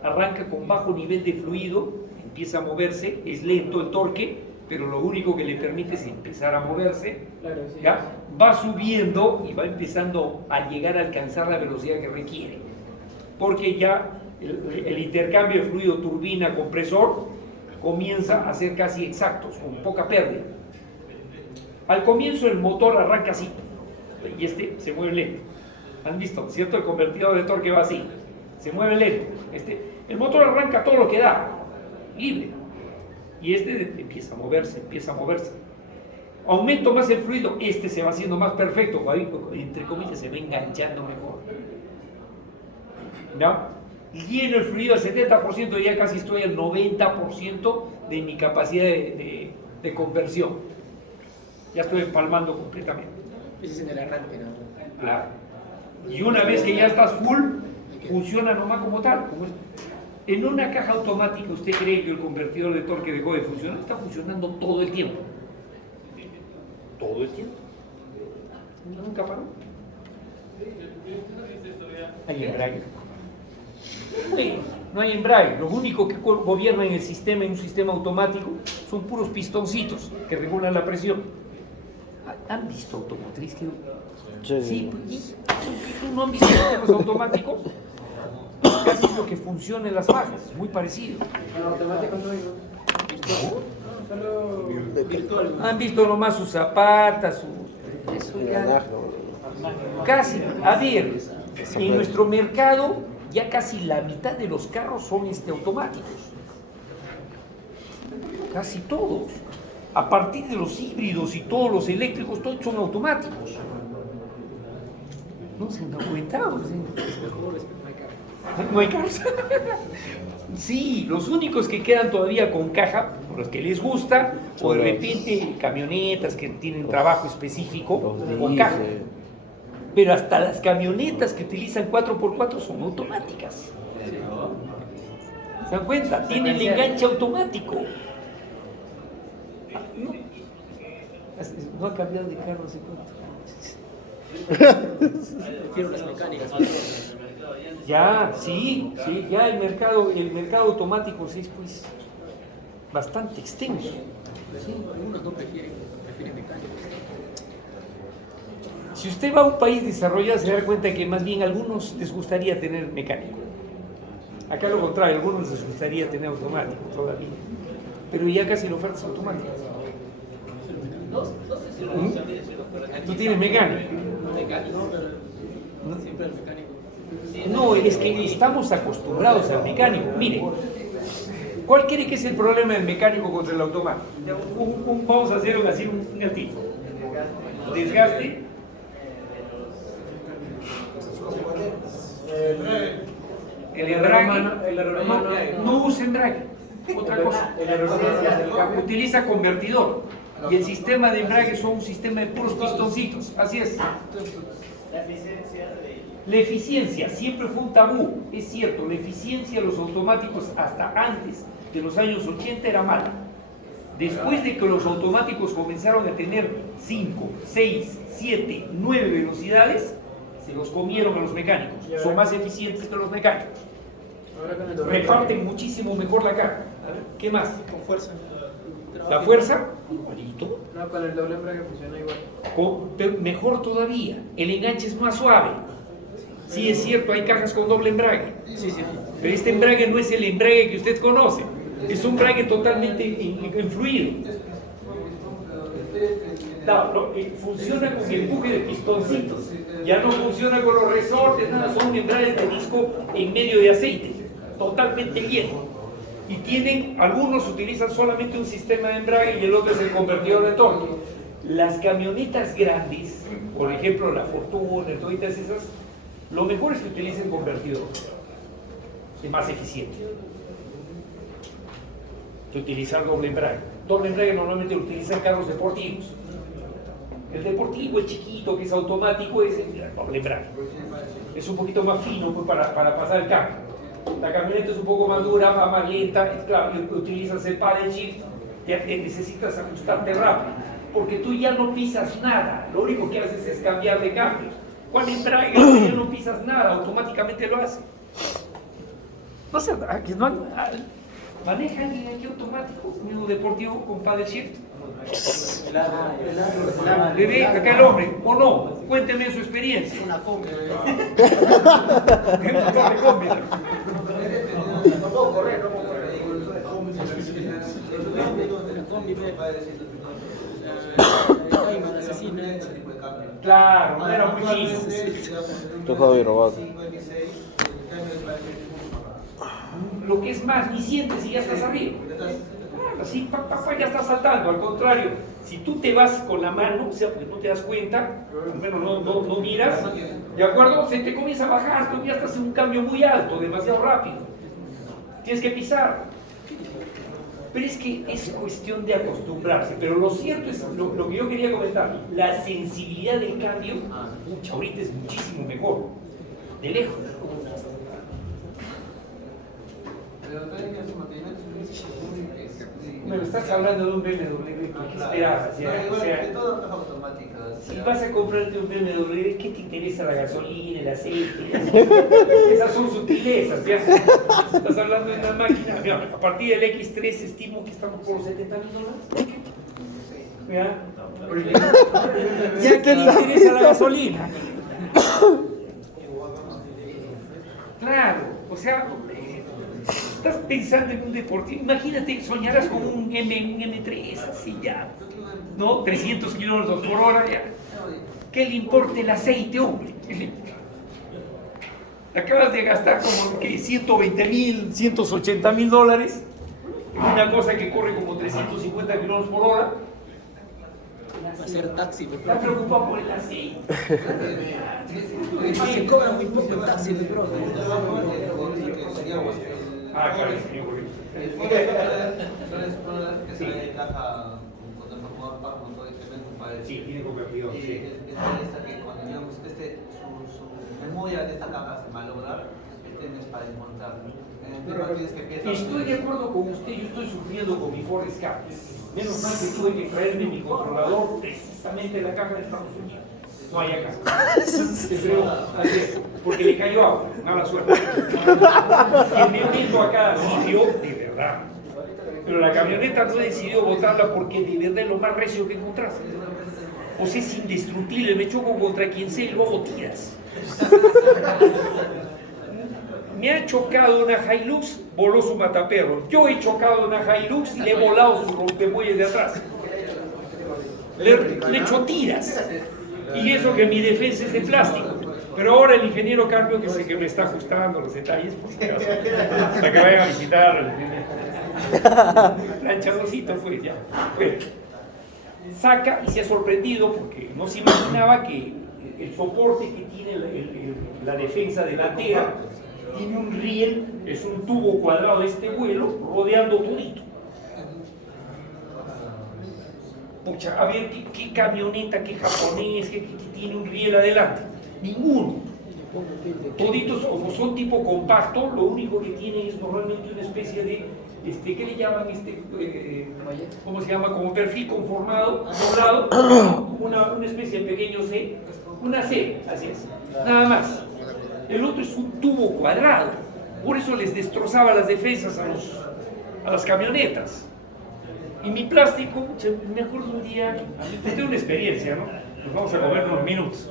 Arranca con bajo nivel de fluido, empieza a moverse, es lento el torque, pero lo único que le permite es empezar a moverse. Claro, sí. ¿Ya? Va subiendo y va empezando a llegar a alcanzar la velocidad que requiere, porque ya el intercambio de fluido turbina-compresor comienza a ser casi exactos, con poca pérdida. Al comienzo el motor arranca así, y se mueve lento. ¿Han visto? ¿Cierto? El convertidor de torque va así, se mueve lento. El motor arranca todo lo que da, libre, y empieza a moverse, Aumento más el fluido, se va haciendo más perfecto, entre comillas, se va enganchando mejor. ¿Ya? Lleno el fluido al 70%, ya casi estoy al 90% de mi capacidad de conversión. Ya estoy empalmando completamente. Ese es en el arranque, ¿no? Claro. Y una vez que ya estás full, funciona nomás como tal. En una caja automática, ¿usted cree que el convertidor de torque dejó de funcionar? Está funcionando todo el tiempo. Todo el tiempo. Nunca paró. Hay embrague. No hay embrague. Lo único que gobierna en el sistema, en un sistema automático, son puros pistoncitos que regulan la presión. ¿Han visto automotriz? Sí, pues, ¿no han visto sistemas automáticos? Casi es lo que funciona en las fajas, es muy parecido. No, automático no digo. Solo virtual. Han visto nomás sus zapatas, eso ya. Casi, a ver, en nuestro mercado ya casi la mitad de los carros son automáticos. Casi todos. A partir de los híbridos y todos los eléctricos, todos son automáticos. ¿No se han dado cuenta? No hay carros. Sí, los únicos que quedan todavía con caja, los que les gusta, o de repente camionetas que tienen trabajo específico con caja. Pero hasta las camionetas que utilizan 4x4 son automáticas. ¿Se dan cuenta? Tienen el enganche automático. No ha cambiado de carro hace cuánto. Prefiero las mecánicas. Ya, sí, ya el mercado automático sí es pues bastante extenso. Sí, algunos no prefieren mecánicas. Si usted va a un país desarrollado se da cuenta que más bien a algunos les gustaría tener mecánico. Acá lo contrario, a algunos les gustaría tener automático todavía. Pero ya casi la oferta es automática. ¿Tú tienes mecánico? Siempre el mecánico. No, es que estamos acostumbrados al mecánico. Mire, ¿cuál cree que es el problema del mecánico contra el automático? Vamos a hacer así un altito. Desgaste. El embrague. No usa embrague. Otra cosa. Utiliza convertidor. Y el sistema de embrague son un sistema de puros pistoncitos. Así es. La eficiencia siempre fue un tabú, es cierto, la eficiencia de los automáticos hasta antes de los años 80 era mala. Después de que los automáticos comenzaron a tener 5, 6, 7, 9 velocidades, se los comieron a los mecánicos. Son más eficientes que los mecánicos. Reparten muchísimo mejor la carga. ¿Qué más? Con fuerza. La fuerza, igualito. No, con el doble embrague funciona igual. Mejor todavía, el enganche es más suave. Sí, es cierto, hay cajas con doble embrague. Sí. Pero este embrague no es el embrague que usted conoce. Es un embrague totalmente influido. Funciona con el empuje de pistoncitos. Ya no funciona con los resortes, nada. Son embragues de disco en medio de aceite. Totalmente lleno. Y algunos utilizan solamente un sistema de embrague y el otro es el convertidor de torque. Las camionetas grandes, por ejemplo la Fortuna, todas esas, lo mejor es que utilicen convertidor, es más eficiente que utilizar doble embrague. Doble embrague normalmente lo utilizan carros deportivos. El deportivo, el chiquito, que es automático, es el doble embrague. Es un poquito más fino pues, para pasar el cambio. La camioneta es un poco más dura, va más lenta, es claro, utilizas el paddle shift, ya necesitas ajustarte rápido, porque tú ya no pisas nada, lo único que haces es cambiar de cambio. Con el embrague ya no pisas nada, automáticamente lo hace. No sé, manejan aquí automático, un deportivo con paddle shift. ¿Le ve acá el hombre o no? Cuénteme su experiencia. Una combi. Un motor de combi. No puedo correr. La combi Cayman, asesina. Claro, no era muy fino. Yo fui robado. Lo que es más, ni sientes y ya estás arriba. Así, ya estás saltando. Al contrario, si tú te vas con la mano, o sea, porque no te das cuenta, al menos no miras, ¿de acuerdo? Se te comienza a bajar, tú ya estás en un cambio muy alto, demasiado rápido. Tienes que pisar. Pero es que es cuestión de acostumbrarse. Pero lo cierto es, lo que yo quería comentar, la sensibilidad del cambio, ahorita es muchísimo mejor, de lejos. Me estás hablando de un BMW, ¿qué esperabas? Si vas a comprarte un BMW, ¿qué te interesa la gasolina, el aceite? Esas son sutilezas, ¿ya? Estás hablando de una máquina, mira, a partir del X3 estimo que estamos por los $70,000. ¿Ya? ¿Ya qué te interesa la gasolina? Claro, o sea, estás pensando en un deportivo, imagínate, soñarás con un M3, así ya, ¿no? 300 kilómetros por hora, ya. ¿Qué le importa el aceite, hombre? Acabas de gastar como, ¿qué? 120,000, $180,000 en una cosa que corre como 350 kilómetros por hora. Hacer taxi, Estás preocupado por el aceite. Se cobra muy poco el taxi, bro. digamos, Claro, señor Gordillo. el Ford Explorer que trae caja con transformador par motor y tremendo para Sí, tiene convertidor, sí. esta que cuando digamos su memoria de esta caja se malogra, es para desmontar. Estoy de acuerdo con usted, yo estoy sufriendo con mi Ford Escape. Menos mal que tuve que traerme mi controlador precisamente de la caja de Estados Unidos. No hay acá. Porque le cayó agua, mala suerte. Y me meto a cada sitio, de verdad. Pero la camioneta no decidió botarla porque de verdad es lo más recio que encontraste. O sea, es indestructible, me choco contra quien sea y luego tiras. Me ha chocado una Hilux, voló su mataperro. Yo he chocado una Hilux y le he volado su rompemuelles de atrás. Le echo tiras. Y eso que mi defensa es de plástico. Pero ahora el ingeniero Carpio, que sé que me está ajustando los detalles, por si acaso, para que vayan a visitar el planchadorcito, pues ya. Bueno, saca y se ha sorprendido porque no se imaginaba que el soporte que tiene la defensa delantera tiene un riel, es un tubo cuadrado de este vuelo rodeando todito. Pucha, a ver, ¿qué camioneta, qué japonés, que tiene un riel adelante? Ninguno. Toditos como son tipo compacto, lo único que tiene es normalmente una especie de, ¿qué le llaman? ¿Cómo se llama? Como perfil conformado, doblado, una especie de pequeño C, una C, así es, nada más. El otro es un tubo cuadrado, por eso les destrozaba las defensas a las camionetas. Y mi plástico, me acuerdo un día, tengo una experiencia, ¿no? Nos vamos a comer unos minutos.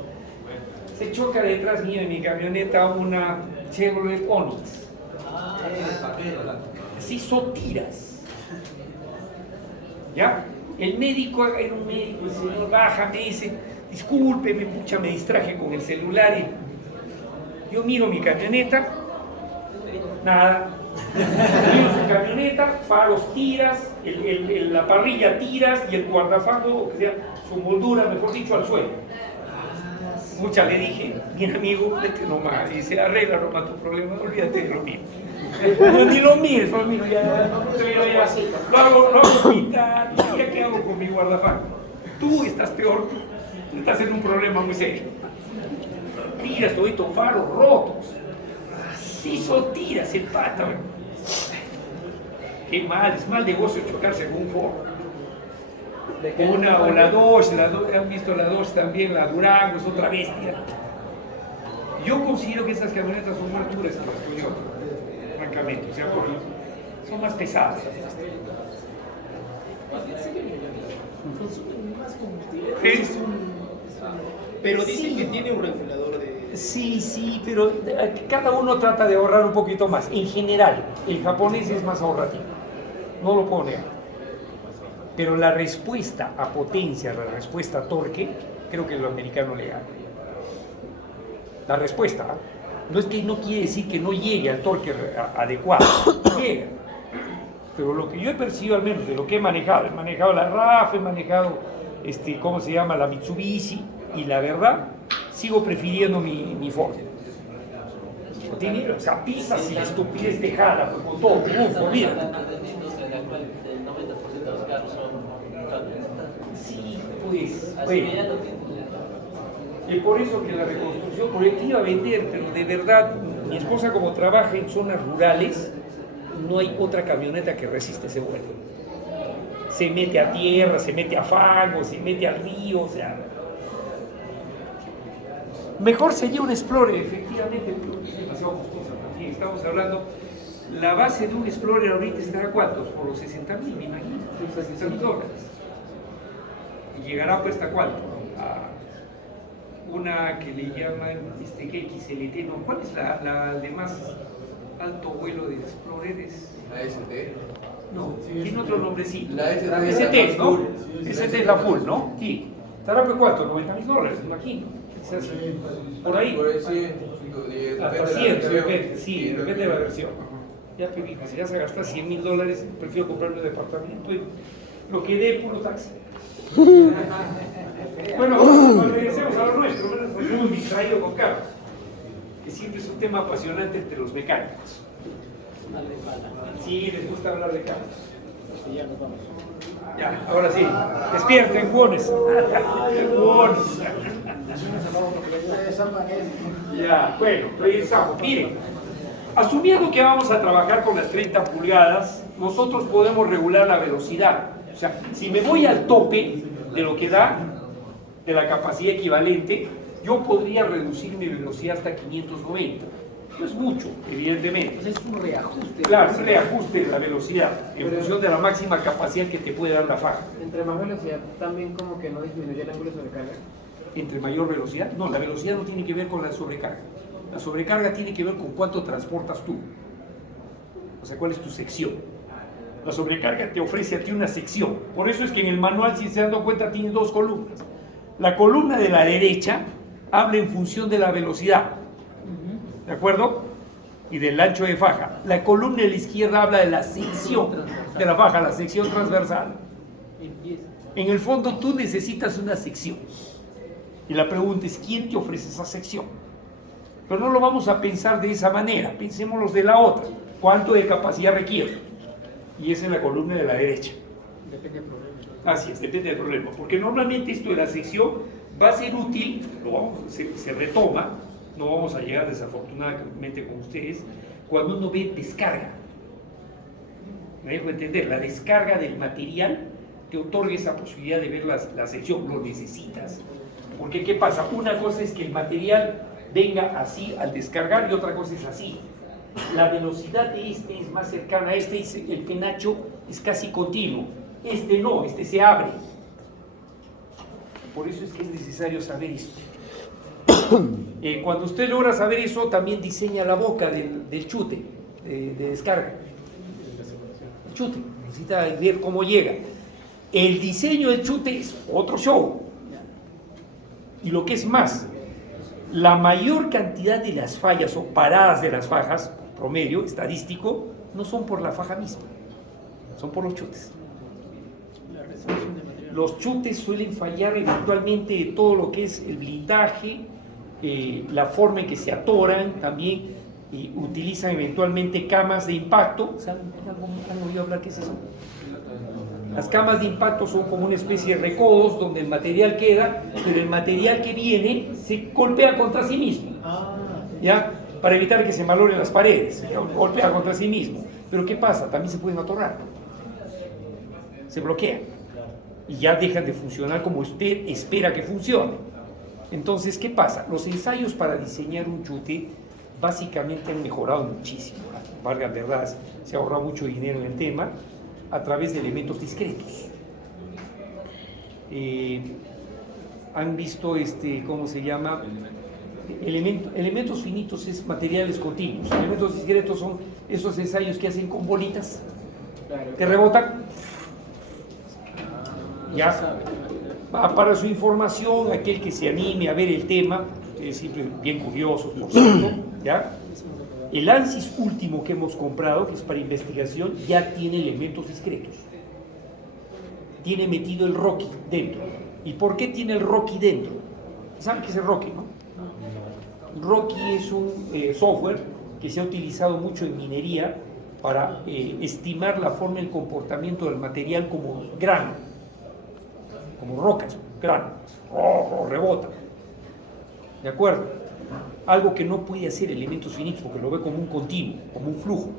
Se choca detrás mío en mi camioneta una Chevrolet Onix. Se hizo tiras. ¿Ya? El médico, era un médico, el señor baja, me dice, discúlpeme, mucha, me distraje con el celular y yo miro mi camioneta, nada. Miro su camioneta, faros tiras, la parrilla tiras y el guardafango, o sea, su moldura, mejor dicho, al suelo. Mucha le dije, bien amigo, vete nomás, y dice, arregla nomás tu problema, olvídate de lo mío. No, ni lo mires, no, amigo, ya, lo hago pintar, ya qué hago con mi guardafango. Tú estás peor, tú estás en un problema muy serio. Tiras todito, faros rotos. Sí, son tiras el pata. Qué mal, es mal negocio chocarse con un Ford. O la Dodge, han visto la Dodge también, la Durango, es otra bestia. Yo considero que esas camionetas son más duras que las Toyota, francamente, o sea, son más pesadas. ¿Sí? Pero dicen que tiene un regulador de... Sí, pero cada uno trata de ahorrar un poquito más. En general, el japonés es más ahorrativo, no lo puedo negar. Pero la respuesta a potencia, la respuesta a torque, creo que el americano le gana. La respuesta, no es que no quiere decir que no llegue al torque adecuado, llega. Pero lo que yo he percibido, al menos de lo que he manejado la RAF, he manejado, ¿cómo se llama? La Mitsubishi, y la verdad, sigo prefiriendo mi Ford. O sea, pisas y la estupidez te jala, pues, con todo, olvídate. Sí, pues, bueno. Y por eso que la reconstrucción, porque te iba a vender, pero de verdad, mi esposa como trabaja en zonas rurales, no hay otra camioneta que resista ese vuelo. Se mete a tierra, se mete a fango, se mete al río, o sea... Mejor sería un Explorer, efectivamente, pero es demasiado costosa también. Estamos hablando, la base de un Explorer ahorita estará ¿cuántos? Por los 60,000, me imagino, $60,000. Y llegará pues hasta cuánto, a una que le llaman XLT, ¿no? ¿Cuál es la de más alto vuelo de Explorer? La ST. No, tiene otro nombrecito. La ST, ST, ¿no? ST es la full, ¿no? Sí. ¿Estará pues cuánto? $90,000, me imagino. Por ahí. Hasta 100 de repente, sí, de repente la versión. Ya, pero si ya se gasta $100,000, prefiero comprarme un departamento y lo que dé puro taxi. Bueno, regresemos a lo nuestro, nos hemos distraído con carros, que siempre es un tema apasionante entre los mecánicos. Sí, les gusta hablar de carros. Sí, ya nos vamos. Ya, ahora sí. Despierten, buones. Buones. Ya, bueno, regresamos. Miren, asumiendo que vamos a trabajar con las 30 pulgadas, nosotros podemos regular la velocidad. O sea, si me voy al tope de lo que da, de la capacidad equivalente, yo podría reducir mi velocidad hasta 590. No es mucho, evidentemente. Pues es un reajuste. Claro, un reajuste de la velocidad en función de la máxima capacidad que te puede dar la faja. Entre más velocidad también como que no disminuye el ángulo de sobrecarga. Entre mayor velocidad, no, la velocidad no tiene que ver con la sobrecarga. La sobrecarga tiene que ver con cuánto transportas tú. O sea, cuál es tu sección. La sobrecarga te ofrece a ti una sección. Por eso es que en el manual, si se dan cuenta, tiene dos columnas. La columna de la derecha habla en función de la velocidad, ¿de acuerdo? Y del ancho de faja. La columna de la izquierda habla de la sección de la faja, la sección transversal. En el fondo tú necesitas una sección. Y la pregunta es, ¿quién te ofrece esa sección? Pero no lo vamos a pensar de esa manera, pensémoslo de la otra. ¿Cuánto de capacidad requiere? Y esa es la columna de la derecha. Depende del problema. Así es, depende del problema. Porque normalmente esto de la sección va a ser útil, se retoma, no vamos a llegar desafortunadamente con ustedes, cuando uno ve descarga. Me dejo entender, la descarga del material te otorga esa posibilidad de ver la sección, lo necesitas. Porque ¿qué pasa? Una cosa es que el material venga así al descargar y otra cosa es así. La velocidad de este es más cercana a este, el penacho es casi continuo. Este no, este se abre. Por eso es que es necesario saber esto. Cuando usted logra saber eso, también diseña la boca del chute de descarga. El chute, necesita ver cómo llega. El diseño del chute es otro show. Y lo que es más, la mayor cantidad de las fallas o paradas de las fajas, promedio estadístico, no son por la faja misma, son por los chutes. Los chutes suelen fallar eventualmente de todo lo que es el blindaje, la forma en que se atoran, también utilizan eventualmente camas de impacto. ¿Saben? ¿Han oído hablar qué es eso? Las camas de impacto son como una especie de recodos donde el material queda, pero el material que viene se golpea contra sí mismo, ¿ya? Para evitar que se maloren las paredes, golpea contra sí mismo. Pero ¿qué pasa? También se pueden atorar, se bloquean y ya dejan de funcionar como usted espera que funcione. Entonces, ¿qué pasa? Los ensayos para diseñar un chute básicamente han mejorado muchísimo, valga verdad, se ha ahorrado mucho dinero en el tema a través de elementos discretos. Han visto, ¿cómo se llama? Elementos finitos es materiales continuos. Elementos discretos son esos ensayos que hacen con bolitas que rebotan. Ya, para su información, aquel que se anime a ver el tema, ustedes siempre bien curiosos, por cierto, ¿ya? El ANSYS último que hemos comprado, que es para investigación, ya tiene elementos discretos. Tiene metido el Rocky dentro. ¿Y por qué tiene el Rocky dentro? ¿Saben qué es el Rocky, no? Rocky es un software que se ha utilizado mucho en minería para estimar la forma y el comportamiento del material como grano, como rocas, grano, rebota. ¿De acuerdo? Algo que no puede hacer elementos finitos porque lo ve como un continuo, como un flujo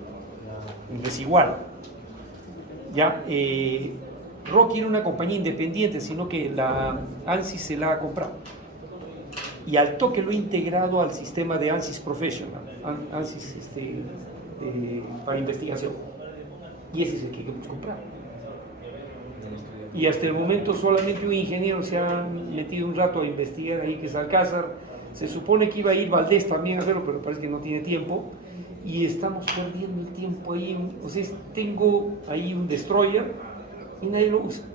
desigual. Ya, Rocky era una compañía independiente, sino que la ANSYS se la ha comprado. Y al toque lo he integrado al sistema de ANSYS Professional, ANSYS para investigación. Y ese es el que hemos comprado. Y hasta el momento solamente un ingeniero se ha metido un rato a investigar ahí, que es Alcázar. Se supone que iba a ir Valdés también a hacerlo, pero parece que no tiene tiempo. Y estamos perdiendo el tiempo ahí. O sea, tengo ahí un destroyer y nadie lo usa.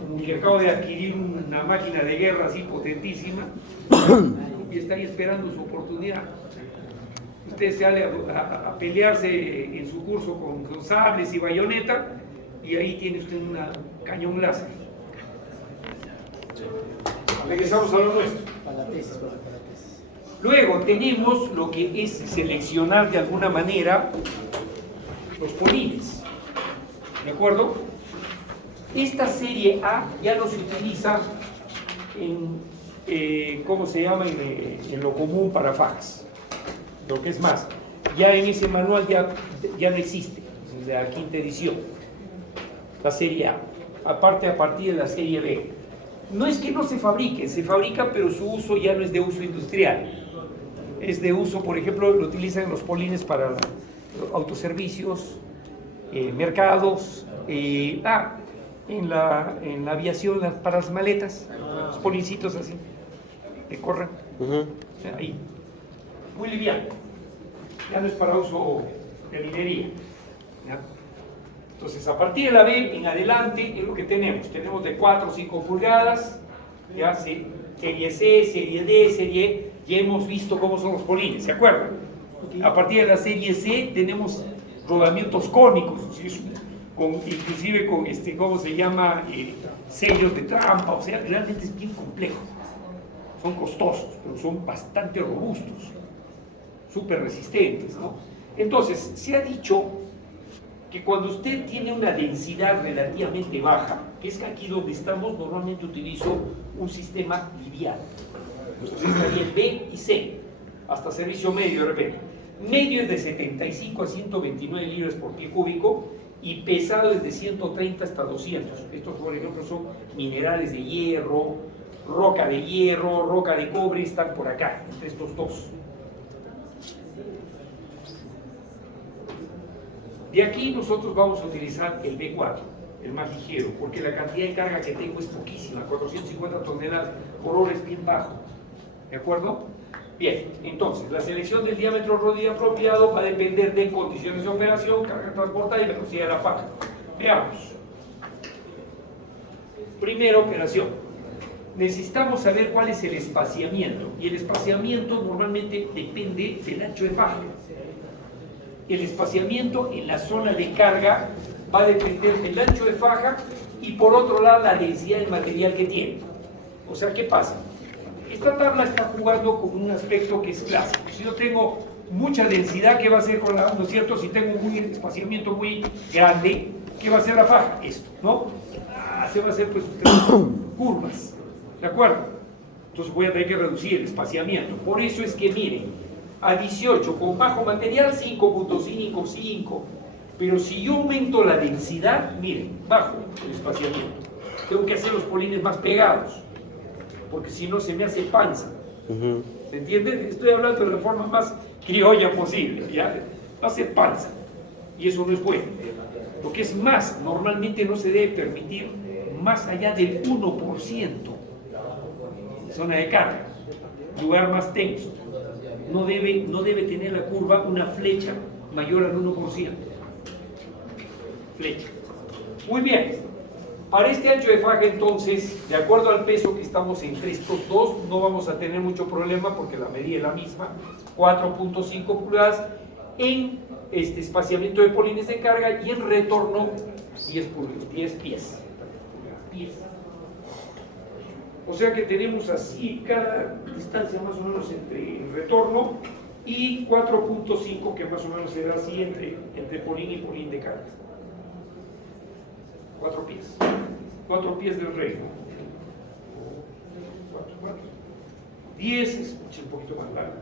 Como que acabo de adquirir una máquina de guerra así potentísima y está ahí esperando su oportunidad. Usted sale a pelearse en su curso con sables y bayoneta y ahí tiene usted un cañón láser. Regresamos a lo nuestro. Para la tesis, para la tesis. Luego tenemos lo que es seleccionar de alguna manera los polines, ¿de acuerdo? Esta serie A ya no se utiliza en, ¿cómo se llama? En lo común para fajas. Lo que es más, ya en ese manual ya no existe, es la quinta edición, la serie A, aparte a partir de la serie B. No es que no se fabriquen, se fabrican, pero su uso ya no es de uso industrial. Es de uso, por ejemplo, lo utilizan los polines para los autoservicios, mercados, en la aviación para las maletas, los polincitos así, que corren, ahí. Muy liviano, ya no es para uso de minería. ¿Ya? Entonces, a partir de la B en adelante es lo que tenemos. Tenemos de 4 o 5 pulgadas, ya serie C, serie D, serie E. Ya hemos visto cómo son los polines, ¿se acuerdan? A partir de la serie C tenemos rodamientos cónicos, inclusive con ¿cómo se llama? Sellos de trampa, o sea, realmente es bien complejo. Son costosos, pero son bastante robustos, súper resistentes, ¿no? Entonces, se ha dicho que cuando usted tiene una densidad relativamente baja, que es que aquí donde estamos, normalmente utilizo un sistema liviano. Entonces estaría en B y C, hasta servicio medio de repente. Medio es de 75 a 129 libras por pie cúbico y pesado es de 130 hasta 200. Estos, por ejemplo, son minerales de hierro, roca de cobre, están por acá, entre estos dos. De aquí nosotros vamos a utilizar el B4, el más ligero, porque la cantidad de carga que tengo es poquísima, 450 toneladas por hora es bien bajo. ¿De acuerdo? Bien, entonces, la selección del diámetro rodillo apropiado va a depender de condiciones de operación, carga transportada y velocidad de la faja. Veamos. Primera operación. Necesitamos saber cuál es el espaciamiento. Y el espaciamiento normalmente depende del ancho de faja. El espaciamiento en la zona de carga va a depender del ancho de faja y por otro lado la densidad del material que tiene. O sea, ¿qué pasa? Esta tabla está jugando con un aspecto que es clásico. Si yo tengo mucha densidad, ¿qué va a hacer con la, no es cierto? Si tengo un espaciamiento muy grande, ¿qué va a hacer la faja? Esto, ¿no? Se va a hacer pues curvas, ¿de acuerdo? Entonces voy a tener que reducir el espaciamiento. Por eso es que miren, a 18 con bajo material 5.55, pero si yo aumento la densidad, miren, bajo el espaciamiento. Tengo que hacer los polines más pegados, porque si no se me hace panza. ¿Se entiende? Estoy hablando de la forma más criolla posible, ¿ya? Va a ser panza, y eso no es bueno. Lo que es más, normalmente no se debe permitir más allá del 1% zona de carga, lugar más tenso. No debe tener la curva una flecha mayor al 1%. Flecha. Muy bien. Para este ancho de faja, entonces, de acuerdo al peso que estamos entre estos dos, no vamos a tener mucho problema porque la medida es la misma, 4.5 pulgadas en espaciamiento de polines de carga y en retorno 10 pies. O sea que tenemos así cada distancia más o menos entre el retorno y 4.5 que más o menos será así entre polín y polín de carga. 4 pies. 4 pies del rey. 10 es un poquito más largo.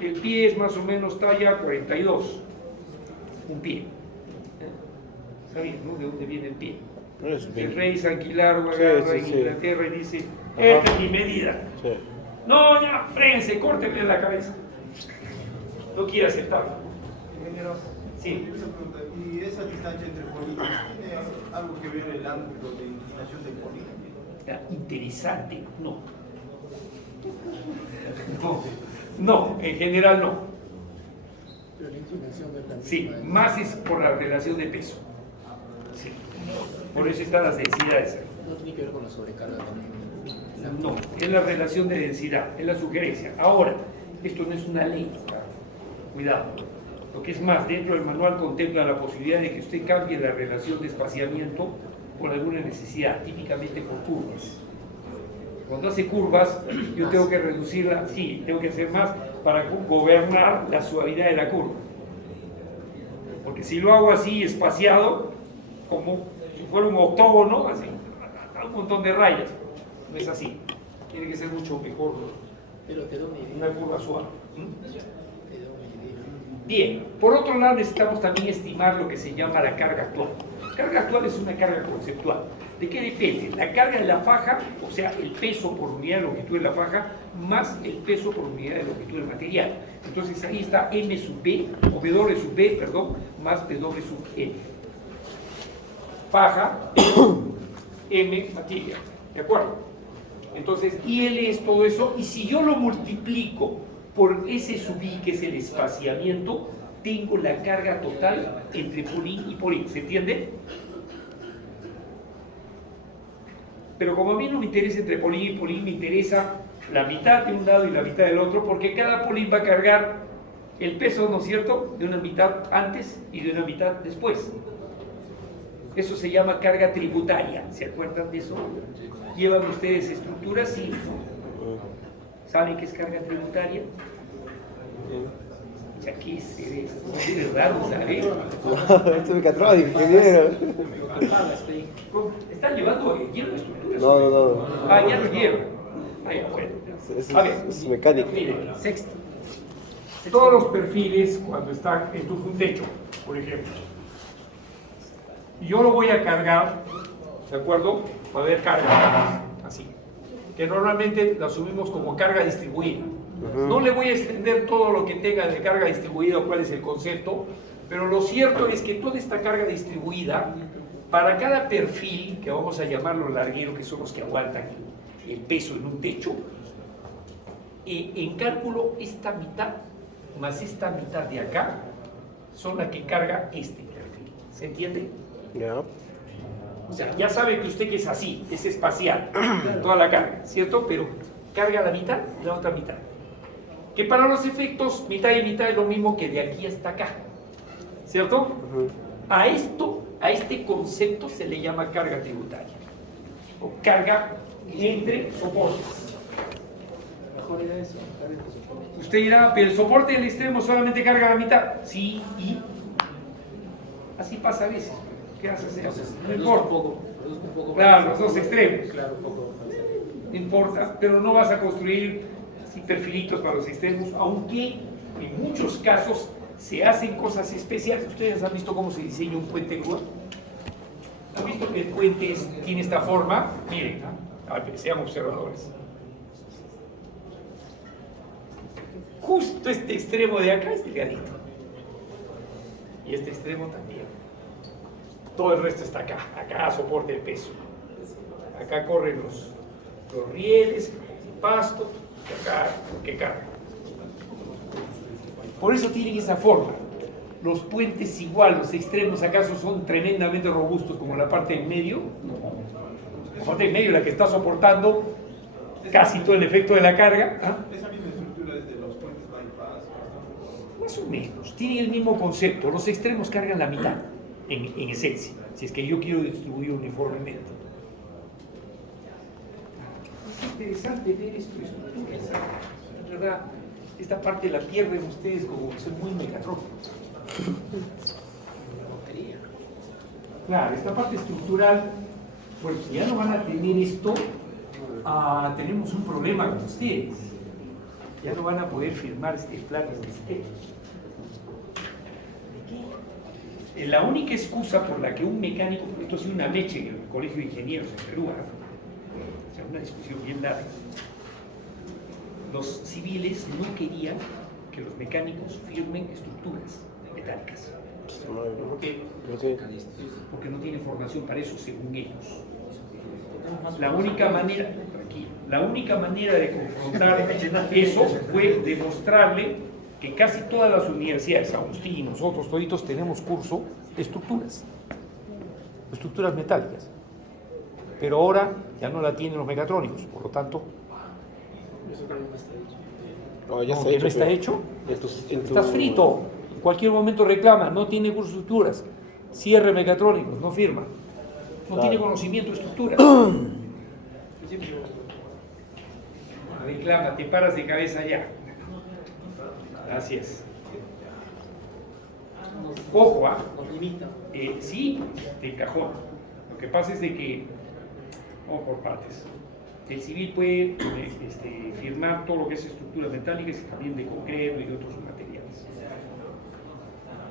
El pie es más o menos talla 42. Un pie. ¿Sabían, no? ¿De dónde viene el pie? El rey San Quilardo agarra en Inglaterra y dice: esta es mi medida. Sí. No, ya, fréense, córtenle la cabeza. No quiere aceptarlo. Ingeniero, sí. ¿Y esa distancia entre polines tiene algo que ver el ángulo de inclinación del polín? Interesante, no. No, en general no. Pero la inclinación de la Sí, más es por la relación de peso. Sí. Por eso están las densidades ahí. No tiene que ver con la sobrecarga también. No, es la relación de densidad, es la sugerencia. Ahora, esto no es una ley. Cuidado. Lo que es más, dentro del manual contempla la posibilidad de que usted cambie la relación de espaciamiento por alguna necesidad, típicamente por curvas. Cuando hace curvas, yo tengo que reducirla, sí, tengo que hacer más para gobernar la suavidad de la curva. Porque si lo hago así, espaciado, como si fuera un octógono, así, un montón de rayas. No es así. Tiene que ser mucho mejor Pero te da una idea. una curva suave. Te da una idea. Bien, por otro lado necesitamos también estimar lo que se llama la carga actual. La carga actual es una carga conceptual. ¿De qué depende? La carga de la faja, o sea, el peso por unidad de longitud de la faja, más el peso por unidad de longitud del material. Entonces ahí está M sub B, o W sub B, perdón, más W sub M. Faja, M, materia. ¿De acuerdo? Entonces, IL es todo eso, y si yo lo multiplico por S sub I, que es el espaciamiento, tengo la carga total entre polín y polín. ¿Se entiende? Pero como a mí no me interesa entre polín y polín, me interesa la mitad de un lado y la mitad del otro, porque cada polín va a cargar el peso, ¿no es cierto?, de una mitad antes y de una mitad después. Eso se llama carga tributaria. ¿Se acuerdan de eso? ¿Llevan ustedes estructuras? Sí. ¿Saben qué es carga tributaria? Ya que es raro, ¿sabes? Esto es mecatrónico, ingeniero. ¿Cómo? ¿Están llevando estructuras? No. Ah, ya lo llevan. Ah, ya, bueno. A ver, Es mecánico. miren, todos los perfiles cuando están en un techo, por ejemplo, yo lo voy a cargar, ¿de acuerdo? Va a haber carga, así, que normalmente la asumimos como carga distribuida. No le voy a extender todo lo que tenga de carga distribuida o cuál es el concepto, pero lo cierto es que toda esta carga distribuida, para cada perfil, que vamos a llamarlo larguero, que son los que aguantan el peso en un techo, en cálculo esta mitad más esta mitad de acá son las que carga este perfil. ¿Se entiende? Ya. O sea, ya sabe que usted que es así, es espacial, toda la carga, ¿cierto? Pero carga la mitad y la otra mitad. Que para los efectos, mitad y mitad es lo mismo que de aquí hasta acá, ¿cierto? A este concepto se le llama carga tributaria, o carga entre soportes. Mejor era eso, carga de soporte. Usted dirá, pero el soporte del extremo solamente carga la mitad. Sí, y así pasa a veces. ¿Qué vas a hacer? Entonces, No reduzco importa. un poco Claro, más. los dos extremos. Claro, un poco más. No importa, pero no vas a construir así perfilitos para los extremos, aunque en muchos casos se hacen cosas especiales. ¿Ustedes han visto cómo se diseña un puente grúa? ¿Han visto que el puente tiene esta forma? Miren, a ver, sean observadores. Justo este extremo de acá es delgadito. Y este extremo también. Todo el resto está acá. Acá soporte el peso. Acá corren los rieles, el pasto, y acá que carga. Por eso tienen esa forma. Los puentes igual, los extremos, ¿acaso son tremendamente robustos como la parte en medio? No. La parte en medio es la que está soportando casi todo el efecto de la carga. ¿Ah? Esa misma estructura es de los puentes bypass. Más o menos, tienen el mismo concepto. Los extremos cargan la mitad, en esencia, si es que yo quiero distribuir uniformemente. Es interesante ver esto, en verdad, esta parte la pierden ustedes como son muy mecatrónicos. Claro, esta parte estructural, pues si ya no van a tener esto, tenemos un problema con ustedes. Ya no van a poder firmar planes de esquema. La única excusa por la que un mecánico, esto ha sido una leche en el Colegio de Ingenieros en Perú, o sea, una discusión bien larga, los civiles no querían que los mecánicos firmen estructuras metálicas. ¿Por qué? Porque no tienen formación para eso, según ellos. La única manera, tranquilo, la única manera de confrontar eso fue demostrarle que casi todas las universidades, Agustín y nosotros toditos tenemos curso de estructuras metálicas, pero ahora ya no la tienen los mecatrónicos, por lo tanto, Eso también está hecho. No, ya no, está que hecho. no está pero hecho, en tu- estás frito, en cualquier momento reclama, no tiene curso de estructuras, cierre mecatrónicos, no firma, no Claro. tiene conocimiento de estructuras. Sí, pero reclama, te paras de cabeza ya. Así es. Ojo, ¿ah? Nos limita. Sí, de cajón. Lo que pasa es de que, vamos por partes. El civil puede firmar todo lo que es estructuras metálicas y también de concreto y de otros materiales.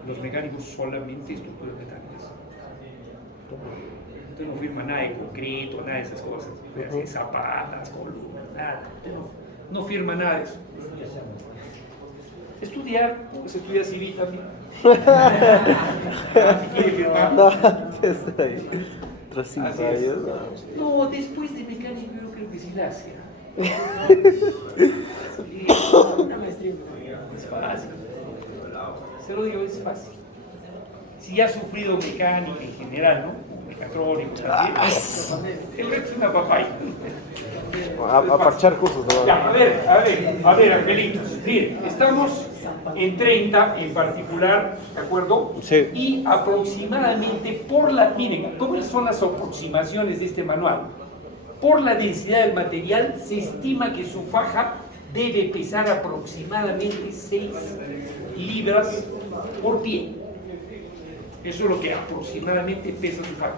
Los mecánicos solamente estructuras metálicas. Usted no firma nada de concreto, nada de esas cosas. Zapatas, columnas, nada. Usted no firma nada de eso. Estudiar, pues estudia civil también. Si quiere firmar. No, está ahí. Tras 5 Así es. años. No, después de mecánico yo creo que sí la hace. Una maestría. Es fácil. Se lo digo, es fácil. Si ha sufrido mecánica en general, ¿no? Mecatrónico, también. El resto es una papaya. A parchar cursos, ¿no? Ya, a ver, angelitos. Miren, estamos en 30 en particular, ¿de acuerdo? Sí. Y aproximadamente miren, ¿cómo son las aproximaciones de este manual? Por la densidad del material se estima que su faja debe pesar aproximadamente 6 libras por pie. Eso es lo que aproximadamente pesa su faja.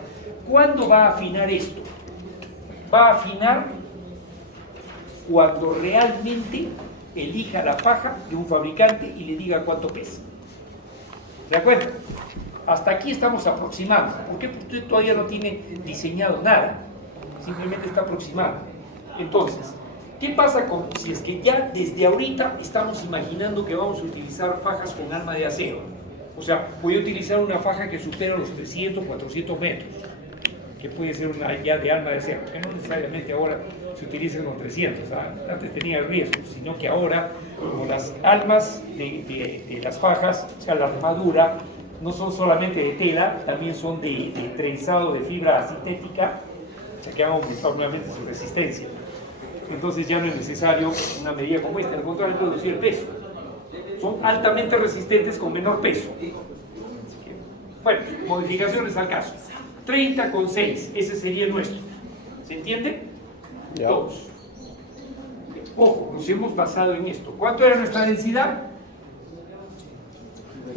¿Cuándo va a afinar esto? Va a afinar cuando realmente elija la faja de un fabricante y le diga cuánto pesa. ¿De acuerdo? Hasta aquí estamos aproximando. ¿Por qué? Porque usted todavía no tiene diseñado nada. Simplemente está aproximando. Entonces, ¿qué pasa si es que ya desde ahorita estamos imaginando que vamos a utilizar fajas con alma de acero? O sea, voy a utilizar una faja que supera los 300, 400 metros, que puede ser una ya de alma de acero, que no necesariamente ahora se utilizan los 300, antes tenía el riesgo, sino que ahora, como las almas de las fajas, o sea, la armadura, no son solamente de tela, también son de trenzado de fibra sintética, o sea que han aumentado nuevamente su resistencia. Entonces ya no es necesario una medida como esta, al contrario, reducir el peso. Son altamente resistentes con menor peso. Bueno, modificaciones al caso. 30,6, ese sería el nuestro. ¿Se entiende? Ya. 2. Ojo, nos hemos basado en esto. ¿Cuánto era nuestra densidad?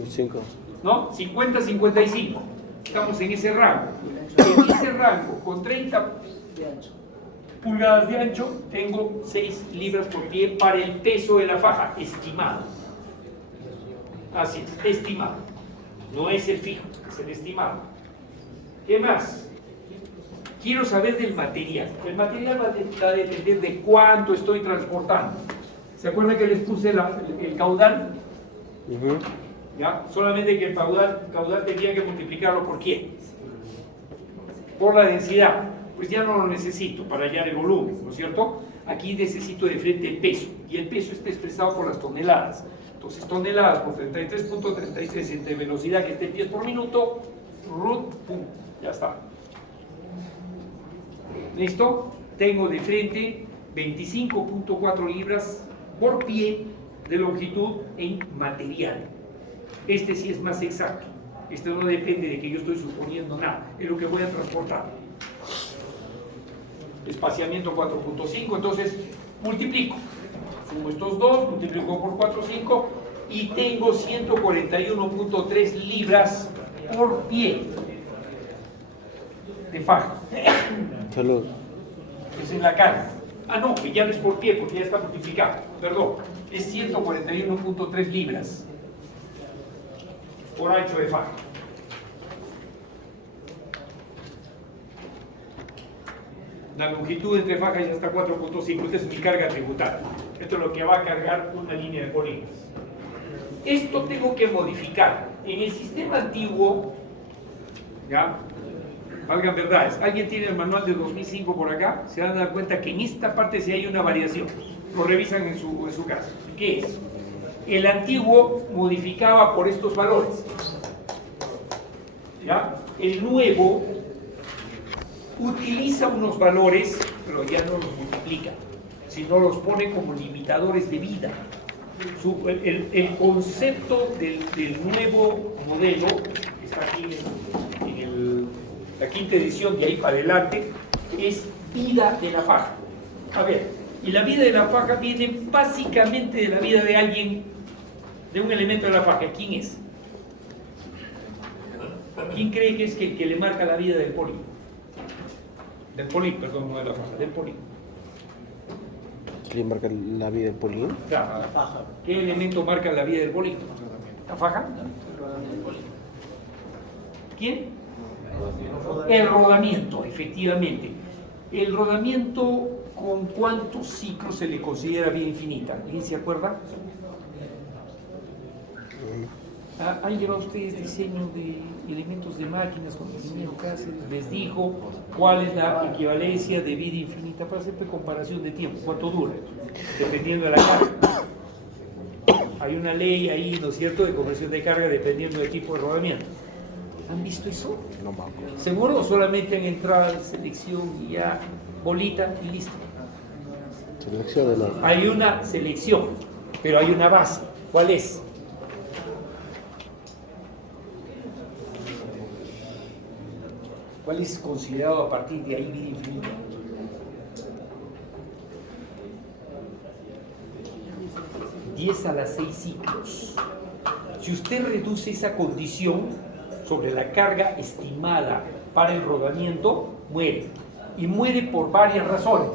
5. ¿No? 50-55. Estamos en ese rango. En ese rango, con 30 pulgadas de ancho, tengo 6 libras por pie para el peso de la faja, estimado. Así es, estimado. No es el fijo, es el estimado. ¿Qué más? Quiero saber del material. El material va a depender de cuánto estoy transportando. ¿Se acuerdan que les puse el caudal? ¿Ya? Solamente que el caudal tenía que multiplicarlo por ¿quién? Por la densidad. Pues ya no lo necesito para hallar el volumen, ¿no es cierto? Aquí necesito de frente el peso, y el peso está expresado por las toneladas. Entonces, toneladas por 33.33 entre velocidad que esté en pies por minuto, pum, ya está. ¿Listo? Tengo de frente 25.4 libras por pie de longitud en material. Este sí es más exacto. Este no depende de que yo estoy suponiendo nada, es lo que voy a transportar. Espaciamiento 4.5, entonces multiplico. Sumo estos dos, multiplico por 4.5 y tengo 141.3 libras por pie de faja. Salud. Esa es la carga. Ah, no, que ya no es por pie porque ya está multiplicado. Perdón, es 141.3 libras por ancho de faja. La longitud entre fajas ya está 4.5. Esta es mi carga tributaria. Esto es lo que va a cargar una línea de polígonos. Esto tengo que modificar. En el sistema antiguo, ya, valgan verdades, ¿alguien tiene el manual de 2005 por acá? Se van a dar cuenta que en esta parte sí hay una variación. Lo revisan en su casa. ¿Qué es? El antiguo modificaba por estos valores. ¿Ya? El nuevo utiliza unos valores, pero ya no los multiplica, sino los pone como limitadores de vida. El concepto del nuevo modelo, que está aquí en la quinta edición, de ahí para adelante, es vida de la faja. A ver, Y la vida de la faja viene básicamente de la vida de alguien, de un elemento de la faja. ¿Quién es? ¿Quién cree que es el que le marca la vida del poli? Del poli, perdón, no de la faja, del poli. ¿Quién marca la vida del polín? Claro. ¿Qué elemento marca la vida del poli? ¿La faja? ¿Quién? El rodamiento, efectivamente. El rodamiento, ¿con cuántos ciclos se le considera vida infinita? ¿Alguien se acuerda? ¿Han llevado ustedes diseño de elementos de máquinas con el ingeniero Cáceres? Les dijo cuál es la equivalencia de vida infinita para hacer comparación de tiempo, cuánto dura, dependiendo de la carga. Hay una ley ahí, ¿no es cierto?, de conversión de carga dependiendo del tipo de rodamiento. ¿Han visto eso? No me acuerdo. ¿Seguro o solamente han entrado en selección y ya bolita y listo? Selección de nada. Hay una selección, pero hay una base. ¿Cuál es? ¿Cuál es considerado a partir de ahí vida infinita? Diez a las 6 ciclos. Si usted reduce esa condición sobre la carga estimada para el rodamiento, muere. Y muere por varias razones.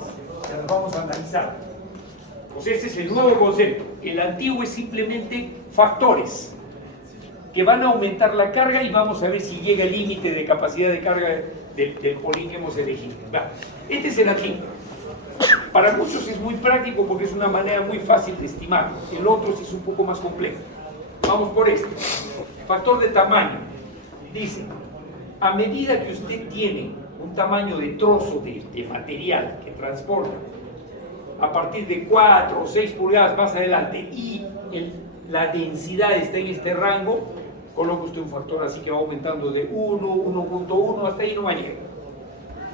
Ya las vamos a analizar. Pues ese es el nuevo concepto. El antiguo es simplemente factores que van a aumentar la carga y vamos a ver si llega el límite de capacidad de carga del polín que hemos elegido. Este es el antiguo. Para muchos es muy práctico porque es una manera muy fácil de estimar. El otro sí es un poco más complejo. Vamos por este. Factor de tamaño. Dice, a medida que usted tiene un tamaño de trozo de material que transporta a partir de 4 o 6 pulgadas más adelante y la densidad está en este rango, coloca usted un factor así que va aumentando de 1, 1.1, hasta ahí no va a llegar.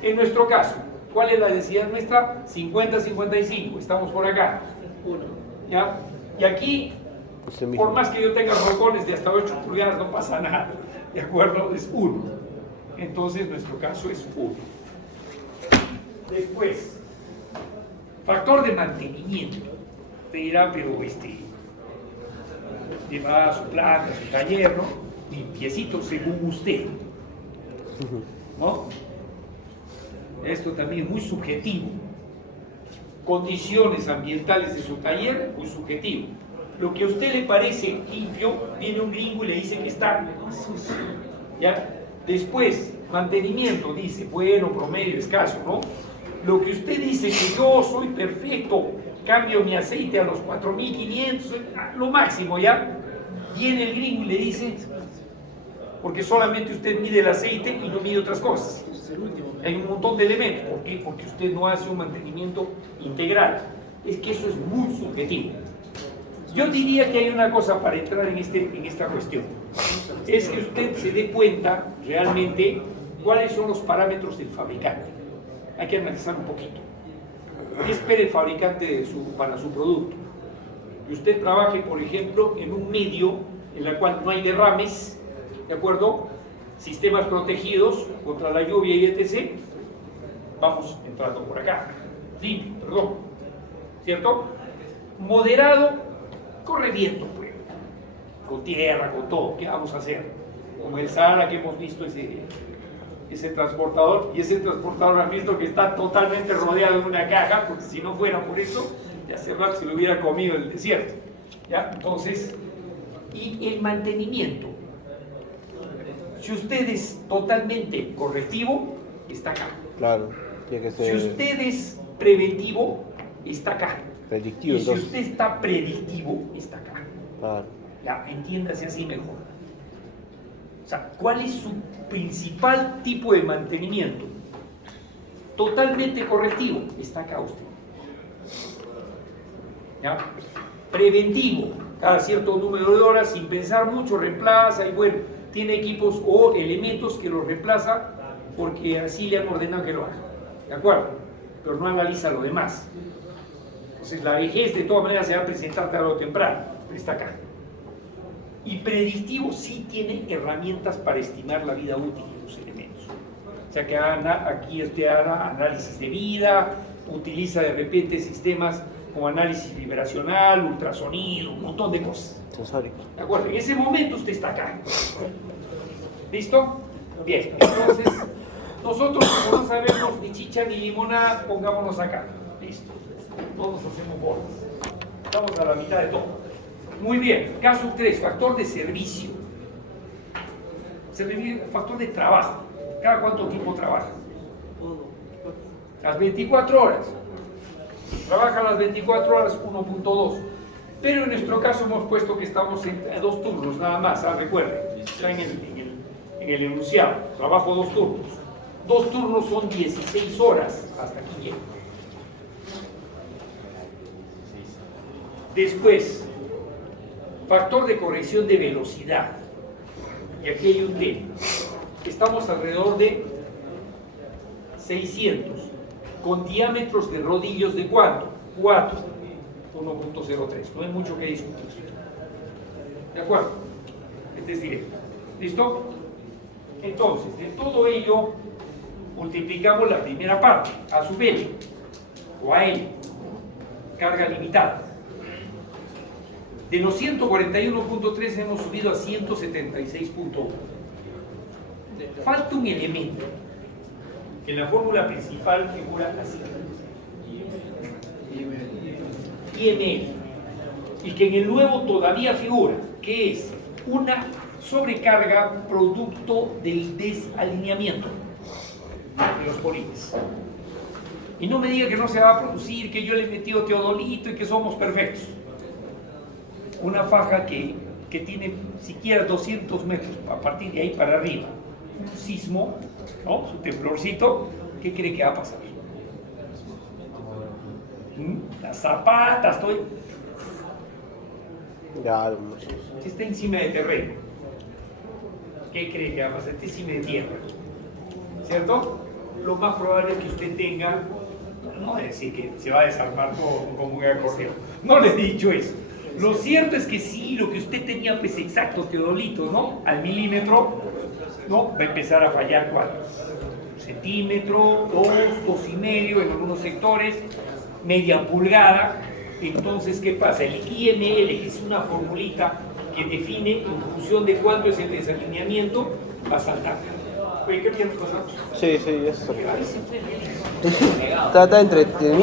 En nuestro caso, ¿cuál es la densidad nuestra? 50-55, estamos por acá. 1. ¿Ya? Y aquí, por más que yo tenga rocones de hasta 8 pulgadas, no pasa nada. ¿De acuerdo? Es 1. Entonces, nuestro caso es 1. Después, factor de mantenimiento. Te dirá, pero lleva a su planta, a su taller, ¿no? Limpiecito según usted, ¿no? Esto también es muy subjetivo. Condiciones ambientales de su taller, muy subjetivo. Lo que a usted le parece limpio, viene un gringo y le dice que está sucio. ¿Ya? Después, mantenimiento, dice, bueno, promedio, escaso, ¿no? Lo que usted dice que yo soy perfecto, cambio mi aceite a los 4500, lo máximo, ¿ya? Viene el gringo y le dice, porque solamente usted mide el aceite y no mide otras cosas. Hay un montón de elementos. ¿Por qué? Porque usted no hace un mantenimiento integral. Es que eso es muy subjetivo. Yo diría que hay una cosa para entrar en esta cuestión. Es que usted se dé cuenta realmente cuáles son los parámetros del fabricante. Hay que analizar un poquito. ¿Qué espera el fabricante para su producto? Que usted trabaje, por ejemplo, en un medio en el cual no hay derrames, ¿de acuerdo? Sistemas protegidos contra la lluvia y etc. Vamos entrando por acá. Limpio, perdón. ¿Cierto? Moderado, corre viento, pues. Con tierra, con todo. ¿Qué vamos a hacer? Como el Sahara que hemos visto ese transportador, y ese transportador han visto que está totalmente rodeado de una caja, porque si no fuera por eso, ya hace rato se lo hubiera comido el desierto. ¿Ya? Entonces, y el mantenimiento. Si usted es totalmente correctivo, está acá. Claro, tiene que ser. Si usted es preventivo, está acá. Predictivo, y si entonces. usted está predictivo, está acá. Claro. Ya, entiéndase así mejor. O sea, ¿cuál es su principal tipo de mantenimiento? Totalmente correctivo, está acá usted. ¿Ya? Preventivo, cada cierto número de horas, sin pensar mucho, reemplaza y bueno, tiene equipos o elementos que los reemplaza porque así le han ordenado que lo haga. ¿De acuerdo? Pero no analiza lo demás. Entonces la vejez de todas maneras se va a presentar tarde o temprano, pero está acá. Y predictivo sí tiene herramientas para estimar la vida útil de los elementos. O sea que aquí usted hará análisis de vida, utiliza de repente sistemas como análisis vibracional, ultrasonido, un montón de cosas. Sensórico. ¿De acuerdo? En ese momento usted está acá. ¿Listo? Bien, entonces nosotros como no sabemos ni chicha ni limonada, pongámonos acá. Listo. Todos hacemos bolas. Estamos a la mitad de todo. Muy bien, caso 3, factor de servicio. Factor de trabajo. ¿Cada cuánto tiempo trabaja? Las 24 horas. Trabaja las 24 horas 1.2. Pero en nuestro caso hemos puesto que estamos en 2 turnos nada más, recuerden. Está en el enunciado. Trabajo 2 turnos. 2 turnos son 16 horas. Hasta aquí llego. Después, factor de corrección de velocidad. Y aquí hay un tema. Estamos alrededor de 600, con diámetros de rodillos de ¿cuánto? 4, 1.03. No hay mucho que discutir. ¿De acuerdo? Este es directo. ¿Listo? Entonces, de todo ello, multiplicamos la primera parte, a sub L, o a L, carga limitada. De los 141.3 hemos subido a 176.1. Falta un elemento que en la fórmula principal figura así. IML. Y que en el nuevo todavía figura, que es una sobrecarga producto del desalineamiento de los polines. Y no me diga que no se va a producir, que yo le he metido teodolito y que somos perfectos. Una faja que tiene siquiera 200 metros, a partir de ahí para arriba, un sismo, ¿no? Su temblorcito, ¿qué cree que va a pasar? Las zapatas, estoy... Ya, Si está encima de terreno, ¿qué cree que va a pasar? Está encima de tierra, ¿cierto? Lo más probable es que usted tenga, no es decir que se va a desarmar todo como un acordeón, no le he dicho eso. Lo cierto es que sí, lo que usted tenía pues exacto, teodolito, ¿no? Al milímetro, ¿no? Va a empezar a fallar ¿cuánto? Centímetro, 2, 2,5 en algunos sectores, media pulgada. Entonces, ¿qué pasa? El IML, que es una formulita que define en función de cuánto es el desalineamiento, va a saltar. Oye, ¿qué piensas? sí, eso. Trata entre